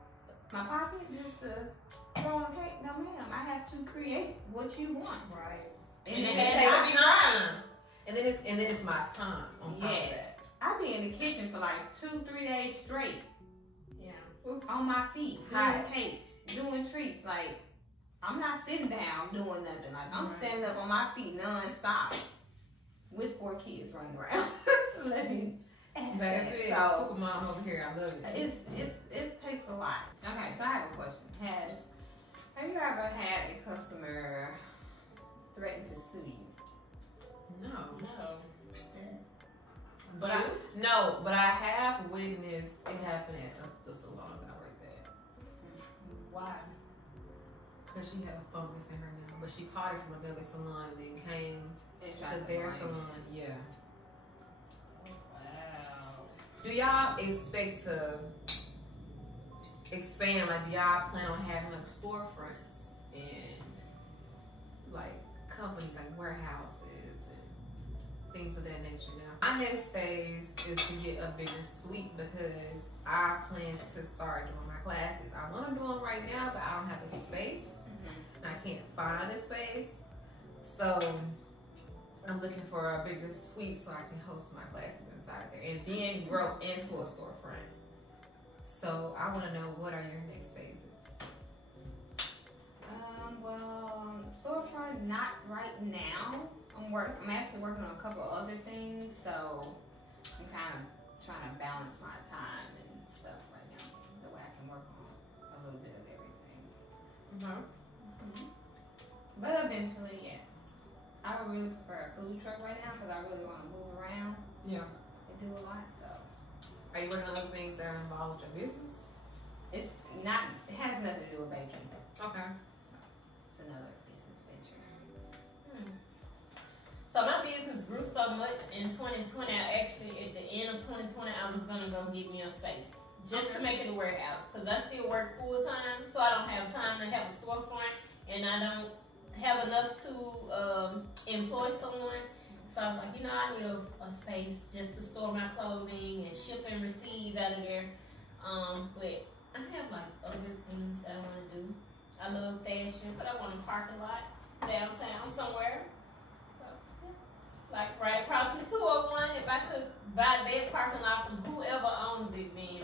my pocket just to throw on a cake? No, ma'am. I have to create what you want. Right. And it takes time. And then it's my time on top of that. I be in the kitchen for like 2-3 days straight. Yeah. On my feet, doing cakes, doing treats. Like, I'm not sitting down doing nothing. Like, I'm standing up on my feet non-stop with 4 kids running around. Living. Baby, so, super mom over here. I love it. It takes a lot. Okay, so I have a question. Have you ever had a customer threaten to sue you? No. No. But I have witnessed it happen at the salon that I worked at. Why? Because she had a fungus in her nail, but she caught it from another salon and then came to their salon. Yeah. Wow. Do y'all expect to expand? Like, do y'all plan on having like storefronts and like companies like warehouses and things of that nature now? My next phase is to get a bigger suite because I plan to start doing my classes. I want to do them right now, but I don't have a space. And I can't find a space. So I'm looking for a bigger suite so I can host my classes inside there and then grow into a storefront. So I want to know, what are your next phases? Well, storefront, not right now. I'm actually working on a couple other things, so I'm kind of trying to balance my time and stuff right now. The way I can work on a little bit of everything. But eventually, yes. I would really prefer a food truck right now because I really want to move around. Yeah. And do a lot, so. Are you working on other things that are involved with your business? It has nothing to do with baking. Okay. It's another business venture. So my business grew so much in 2020. Actually, at the end of 2020, I was gonna go get me a space just to make it a warehouse because I still work full time, so I don't have time to have a storefront, and I don't have enough to employ someone. So I'm like, I need a space just to store my clothing and ship and receive out of there. But I have like other things that I want to do. I love fashion, but I want a parking lot downtown somewhere. So, yeah. Like right across from 201, if I could buy that parking lot from whoever owns it, then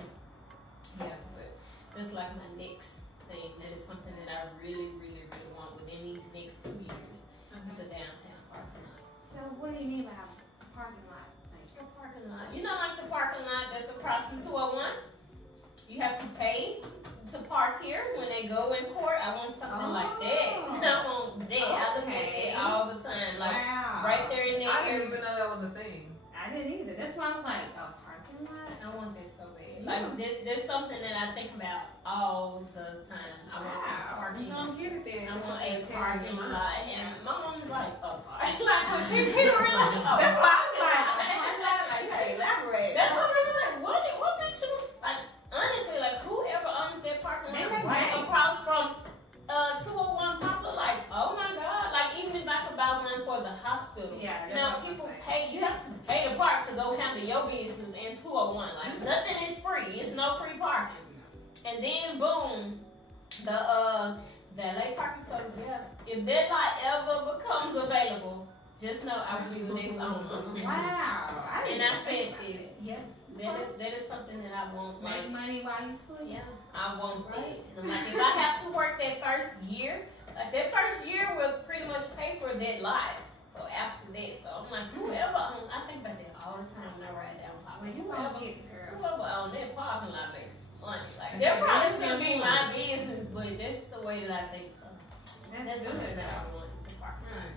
yeah. But that's like my next thing. That is something that I really, really, really want within these next 2 years. It's a downtown parking lot. So what do you mean by a parking lot? Like a parking lot. Like the parking lot that's across from 201? You have to pay to park here when they go in court. I want something like that. I want that. Okay. I look at it all the time. Like right there in there. I didn't even know that was a thing. I didn't either. That's why I was like, a parking lot? I want this so bad. Like this something that I think about all the time. I want a parking lot. You gonna get it then. I want a parking lot. And my mom is like, a parking lot. Like, you really? That's why I was like, a parking lot? Like, you gotta elaborate. That's what I was like, what makes you, like, honestly, like, whoever owns that parking lot right across from 201 Poplar, like, oh my God. Like, even if I could buy one for the hospital. Yeah. Now, people pay, you have to pay to park to go handle your business in 201. Like, nothing is free. It's no free parking. And then, boom, the valet parking service, yeah. If that lot ever becomes available, just know I will be the next owner. Wow. And I said this, yeah. That is something that I want. Make money while you sleep. Yeah, I want that. And I'm like, if I have to work that first year, like that first year will pretty much pay for that lot. So after that, so I'm like, whoever I think about that all the time when I ride down Poplar. Well, you won't get it, girl. Whoever on that parking lot makes money. Like that probably shouldn't be my business, but that's the way that I think. So that's something that I want to parking lot.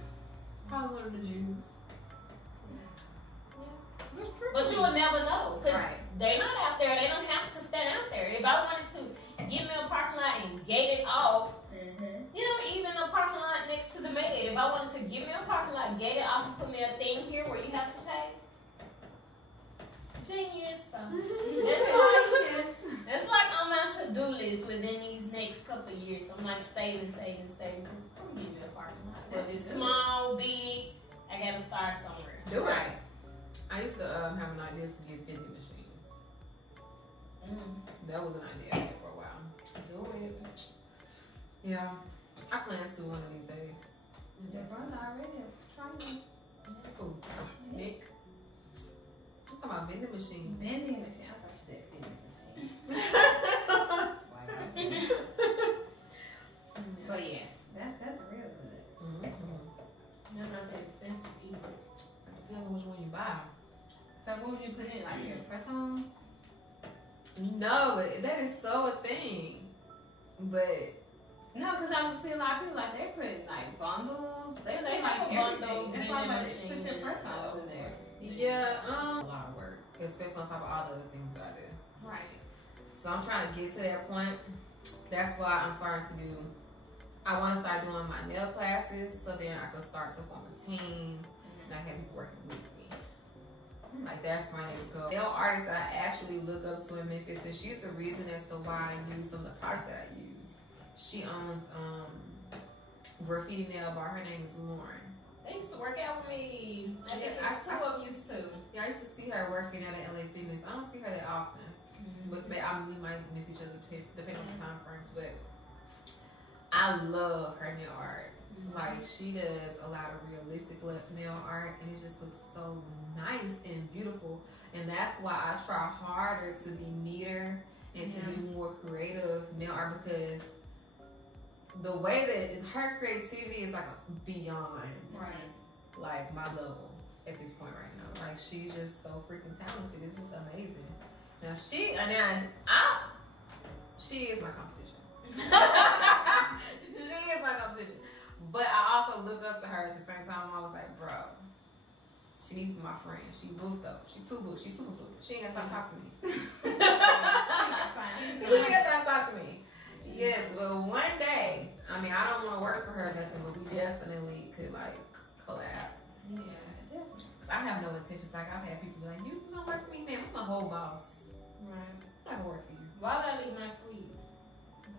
Probably one of the Jews. But you will never know because they're not out there. They don't have to stand out there. If I wanted to give me a parking lot and gate it off, made. If I wanted to give me a parking lot gated off and put me a thing here where you have to pay. Genius. That's like on my to-do list within these next couple of years. I'm like saving. I'm getting me a parking lot. Whether it's small, big, I gotta start somewhere. Do right. I used to have an idea to get vending machines. That was an idea I had for a while. Do it. Yeah, I plan to one of these days. Your brother already trying. Who? Nick? I'm talking about vending machine. Vending machine. I thought you said vending machine. But yeah, that's real good. They're not that expensive either. Depends on which one you buy. So what would you put in, like your press-ons? No, but that is so a thing. But no, because I would see a lot of people like they put like bundles. They They like have a bundle, everything. That's why like vending put your machine, press-ons in there. yeah, a lot of work, especially on top of all the other things that I do. Right. So I'm trying to get to that point. That's why I'm starting to do. I want to start doing my nail classes, so then I can start to form a team, and I have people working with me. Like that's my next goal. Nail artist that I actually look up to in Memphis, and she's the reason as to why I use some of the products that I use. She owns Graffiti Nail Bar. Her name is Lauren. They used to work out with me. I think Yeah, two of them used to. Yeah, I used to see her working out at LA Fitness. I don't see her that often. But we might miss each other depending on the time frames. But I love her nail art. Like she does a lot of realistic nail art, and it just looks so nice and beautiful. And that's why I try harder to be neater and to do more creative nail art, because the way that her creativity is like beyond like my level at this point right now. Like she's just so freaking talented. It's just amazing. Now she is my competition. She is my competition. But I also look up to her at the same time. I was like, bro, she needs to be my friend. She booked up. She too booked. She's super booked. She ain't got time to talk to me. She ain't got time to talk to me. Yes, but one day, I mean, I don't want to work for her or nothing, but we definitely could like collab. Yeah, definitely. Cause I have no intentions. Like I've had people be like, you gonna work for me, man? I'm a whole boss. Right. I'm not gonna work for you. Why would I leave my sleeves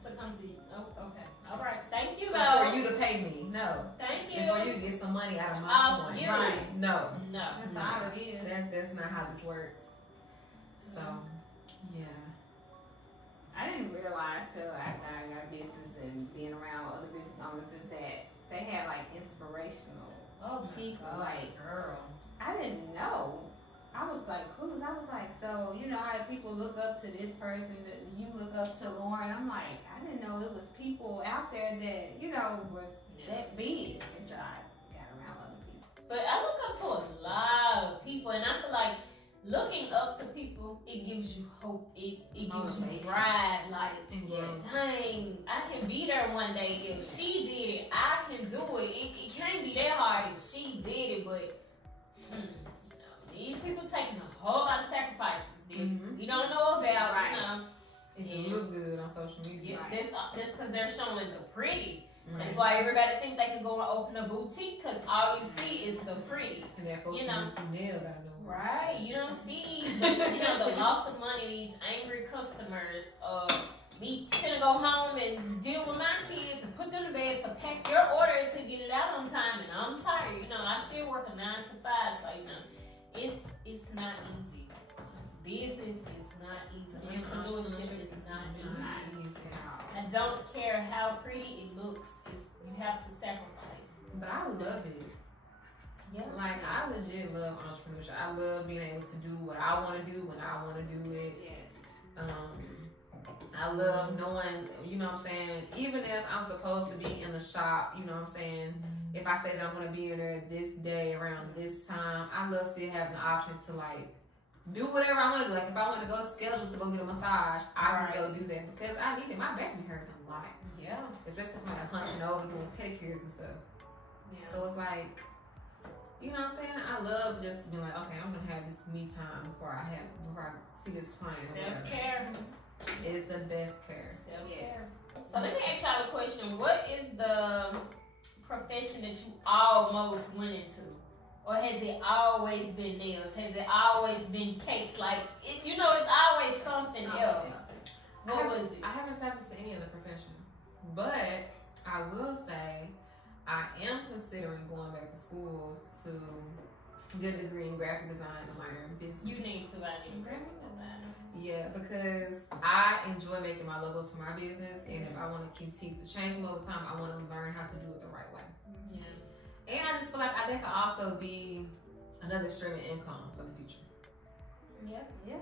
to come to you? Oh, okay. All right. Thank you, For though. you to pay me, no. Thank you. And for you to get some money out of my coin. you. Right. No. No. That's all it is. That's not how this works. So, yeah. I didn't realize till after I got business and being around other business owners is that they had like inspirational people. Like, girl. I didn't know. I was like clueless. I was like, so you know how people look up to this person, that you look up to Lauren. I'm like, I didn't know it was people out there that you know was that big until I got around other people. But I look up to a lot of people, and I feel like looking up to people, it gives you hope. It gives you drive. Like, dang, I can be there one day. If she did it, I can do it. It can't be that hard if she did it, but these people taking a whole lot of sacrifices that we don't know about, Right. you know. It's look good on social media. Yeah, this because they're showing the pretty. That's why everybody think they can go and open a boutique, because all you see is the pretty. And they're supposed to do nails out of nowhere. Right, you don't see the loss of money, these angry customers, me gonna go home and deal with my kids and put them to bed to pack your order to get it out on time, and I'm tired. You know, I still work a 9 to 5, so you know, it's not easy. Business is not easy. Entrepreneurship is not easy. I don't care how pretty it looks. You have to sacrifice. But I love it. Yeah. Like, I legit love entrepreneurship. I love being able to do what I want to do when I want to do it. Yes. I love knowing, you know what I'm saying, even if I'm supposed to be in the shop, you know what I'm saying, if I say that I'm going to be in there this day around this time, I love still having the option to, like, do whatever I want to do. Like, if I want to go schedule to go get a massage, I can go do that, because I need it. My back be hurting a lot. Yeah. Especially if I'm like hunching over doing pedicures and stuff. Yeah. So it's like, you know what I'm saying? I love just being like, okay, I'm gonna have this me time before I see this client. Self-care. It's the best care. Self-care. So let me ask y'all a question. What is the profession that you almost went into? Or has it always been nails? Has it always been cakes? Like, it's always something else. What was it? I haven't tapped into any other profession. But I will say I am considering going back to school to get a degree in graphic design and minor in business. You need to graphic design. Yeah, because I enjoy making my logos for my business, and if I want to continue to change them over time, I want to learn how to do it the right way. Yeah. And I just feel like that could also be another stream of income for the future. Yeah.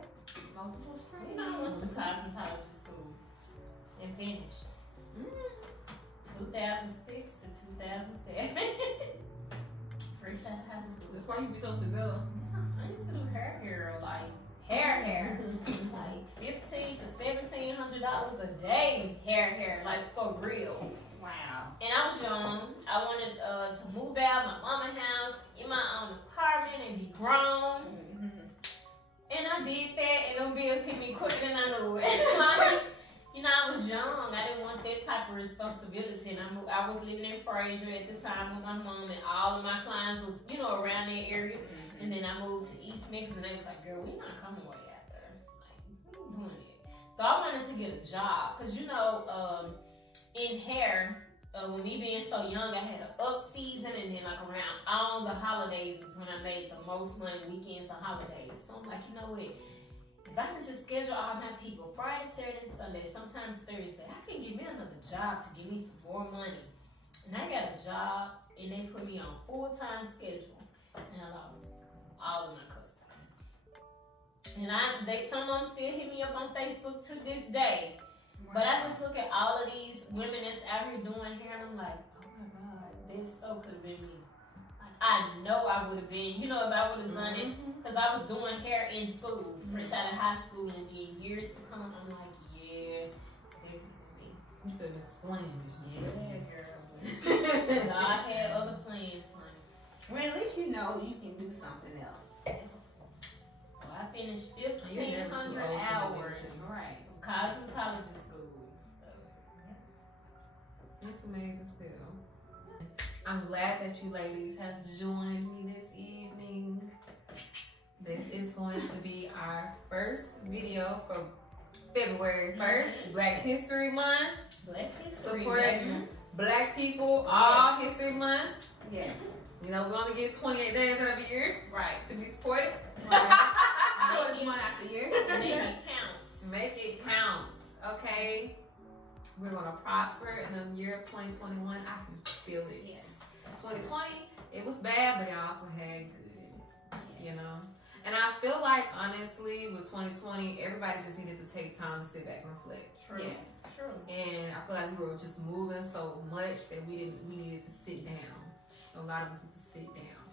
Multiple streams. You know, I went to cosmetology school and finished. 2006 to 2007. Fresh out of high school. That's why you be so together. I used to do hair, like hair, like $1,500 to $1,700 a day. Hair, like for real. Wow. And I was young. I wanted to move out my mama's house, in my own apartment, and be grown. And I did that, and them bills hit me quicker than I knew it. Like, I was young. I didn't want that type of responsibility. And I was living in Fraser at the time with my mom, and all of my clients was, around that area. And then I moved to East Memphis, and they was like, girl, we're not coming way out there. Like, we doing it. So I wanted to get a job. Because, in hair, with me being so young, I had an up season, and then like around all the holidays is when I made the most money, weekends and holidays. So I'm like, you know what? If I can just schedule all my people Friday, Saturday, Sunday, sometimes Thursday, I can get me another job to give me some more money. And I got a job, and they put me on full-time schedule, and I lost all of my customers. And some of them still hit me up on Facebook to this day. But I just look at all of these women that's out here doing hair, and I'm like, oh my God, this so could have been me. Like, I know I would have been, if I would have done it, because I was doing hair in school, fresh out of high school, and then years to come, I'm like, yeah, that could have been me. You could have been slammed. Yeah, girl. God had other plans, honey. Well, at least you know you can do something else. So I finished 1,500 hours. Right. Cosmetology school. That's amazing still. I'm glad that you ladies have joined me this evening. This is going to be our first video for February 1st, Black History Month. Black History Supporting Black people all History Month. Yes. We only get 28 days out of the year. Right. To be supported. Right. So it's month after year. Make it count. Make it count, okay? We're gonna prosper in the year of 2021. I can feel it. Yes. 2020, it was bad, but it also had good, And I feel like, honestly, with 2020, everybody just needed to take time to sit back and reflect. True. Yes. True. And I feel like we were just moving so much that we needed to sit down. A lot of us need to sit down.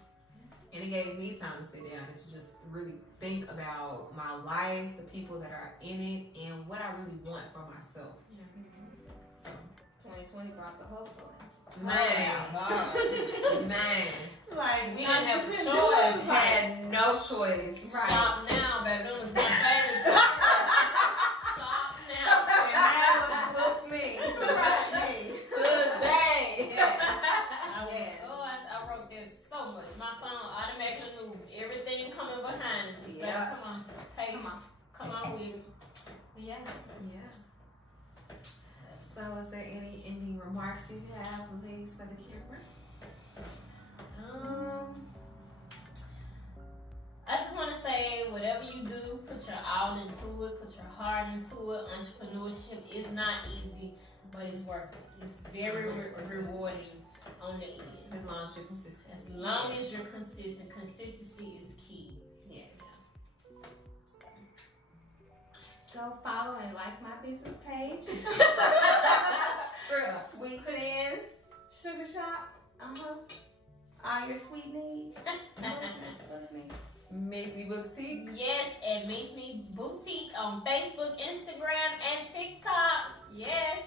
And it gave me time to sit down and to just really think about my life, the people that are in it, and what I really want for myself. So 2020 brought the hustle. Man. Like, we didn't have a choice. Had no choice. Right. Shop now, baby. That was my favorite time. Shop now. And now look me. Right. Today. I wrote this so much. My phone automatically knew everything coming behind it. Just better come on, paste. Come on with it. Yeah. So, is there any ending remarks you have, ladies, for the camera? I just want to say, whatever you do, put your all into it, put your heart into it. Entrepreneurship is not easy, but it's worth it. It's very rewarding on the end. As long as you're consistent. As long as you're consistent. Consistency is key. Yes. Go follow and like my business page. Sweet Cleanse Sugar Shop. All your sweet needs. Look me. Make Me Boutique. Yes, at Make Me Boutique on Facebook, Instagram, and TikTok. Yes.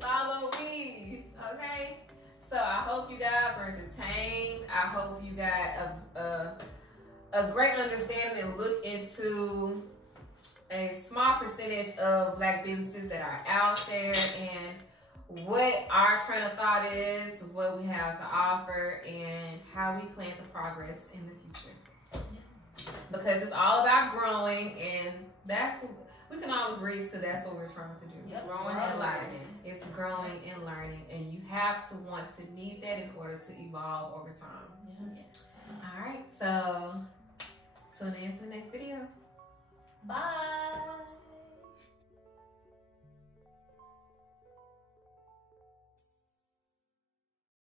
Follow me, okay? So I hope you guys were entertained. I hope you got a great understanding and look into a small percentage percentage of Black businesses that are out there and what our train of thought is, what we have to offer, and how we plan to progress in the future. Because it's all about growing, and we can all agree to that's what we're trying to do. Yep. Growing and learning. It's growing and learning, and you have to want to need that in order to evolve over time. Yeah. All right, so tune in to the next video. Bye.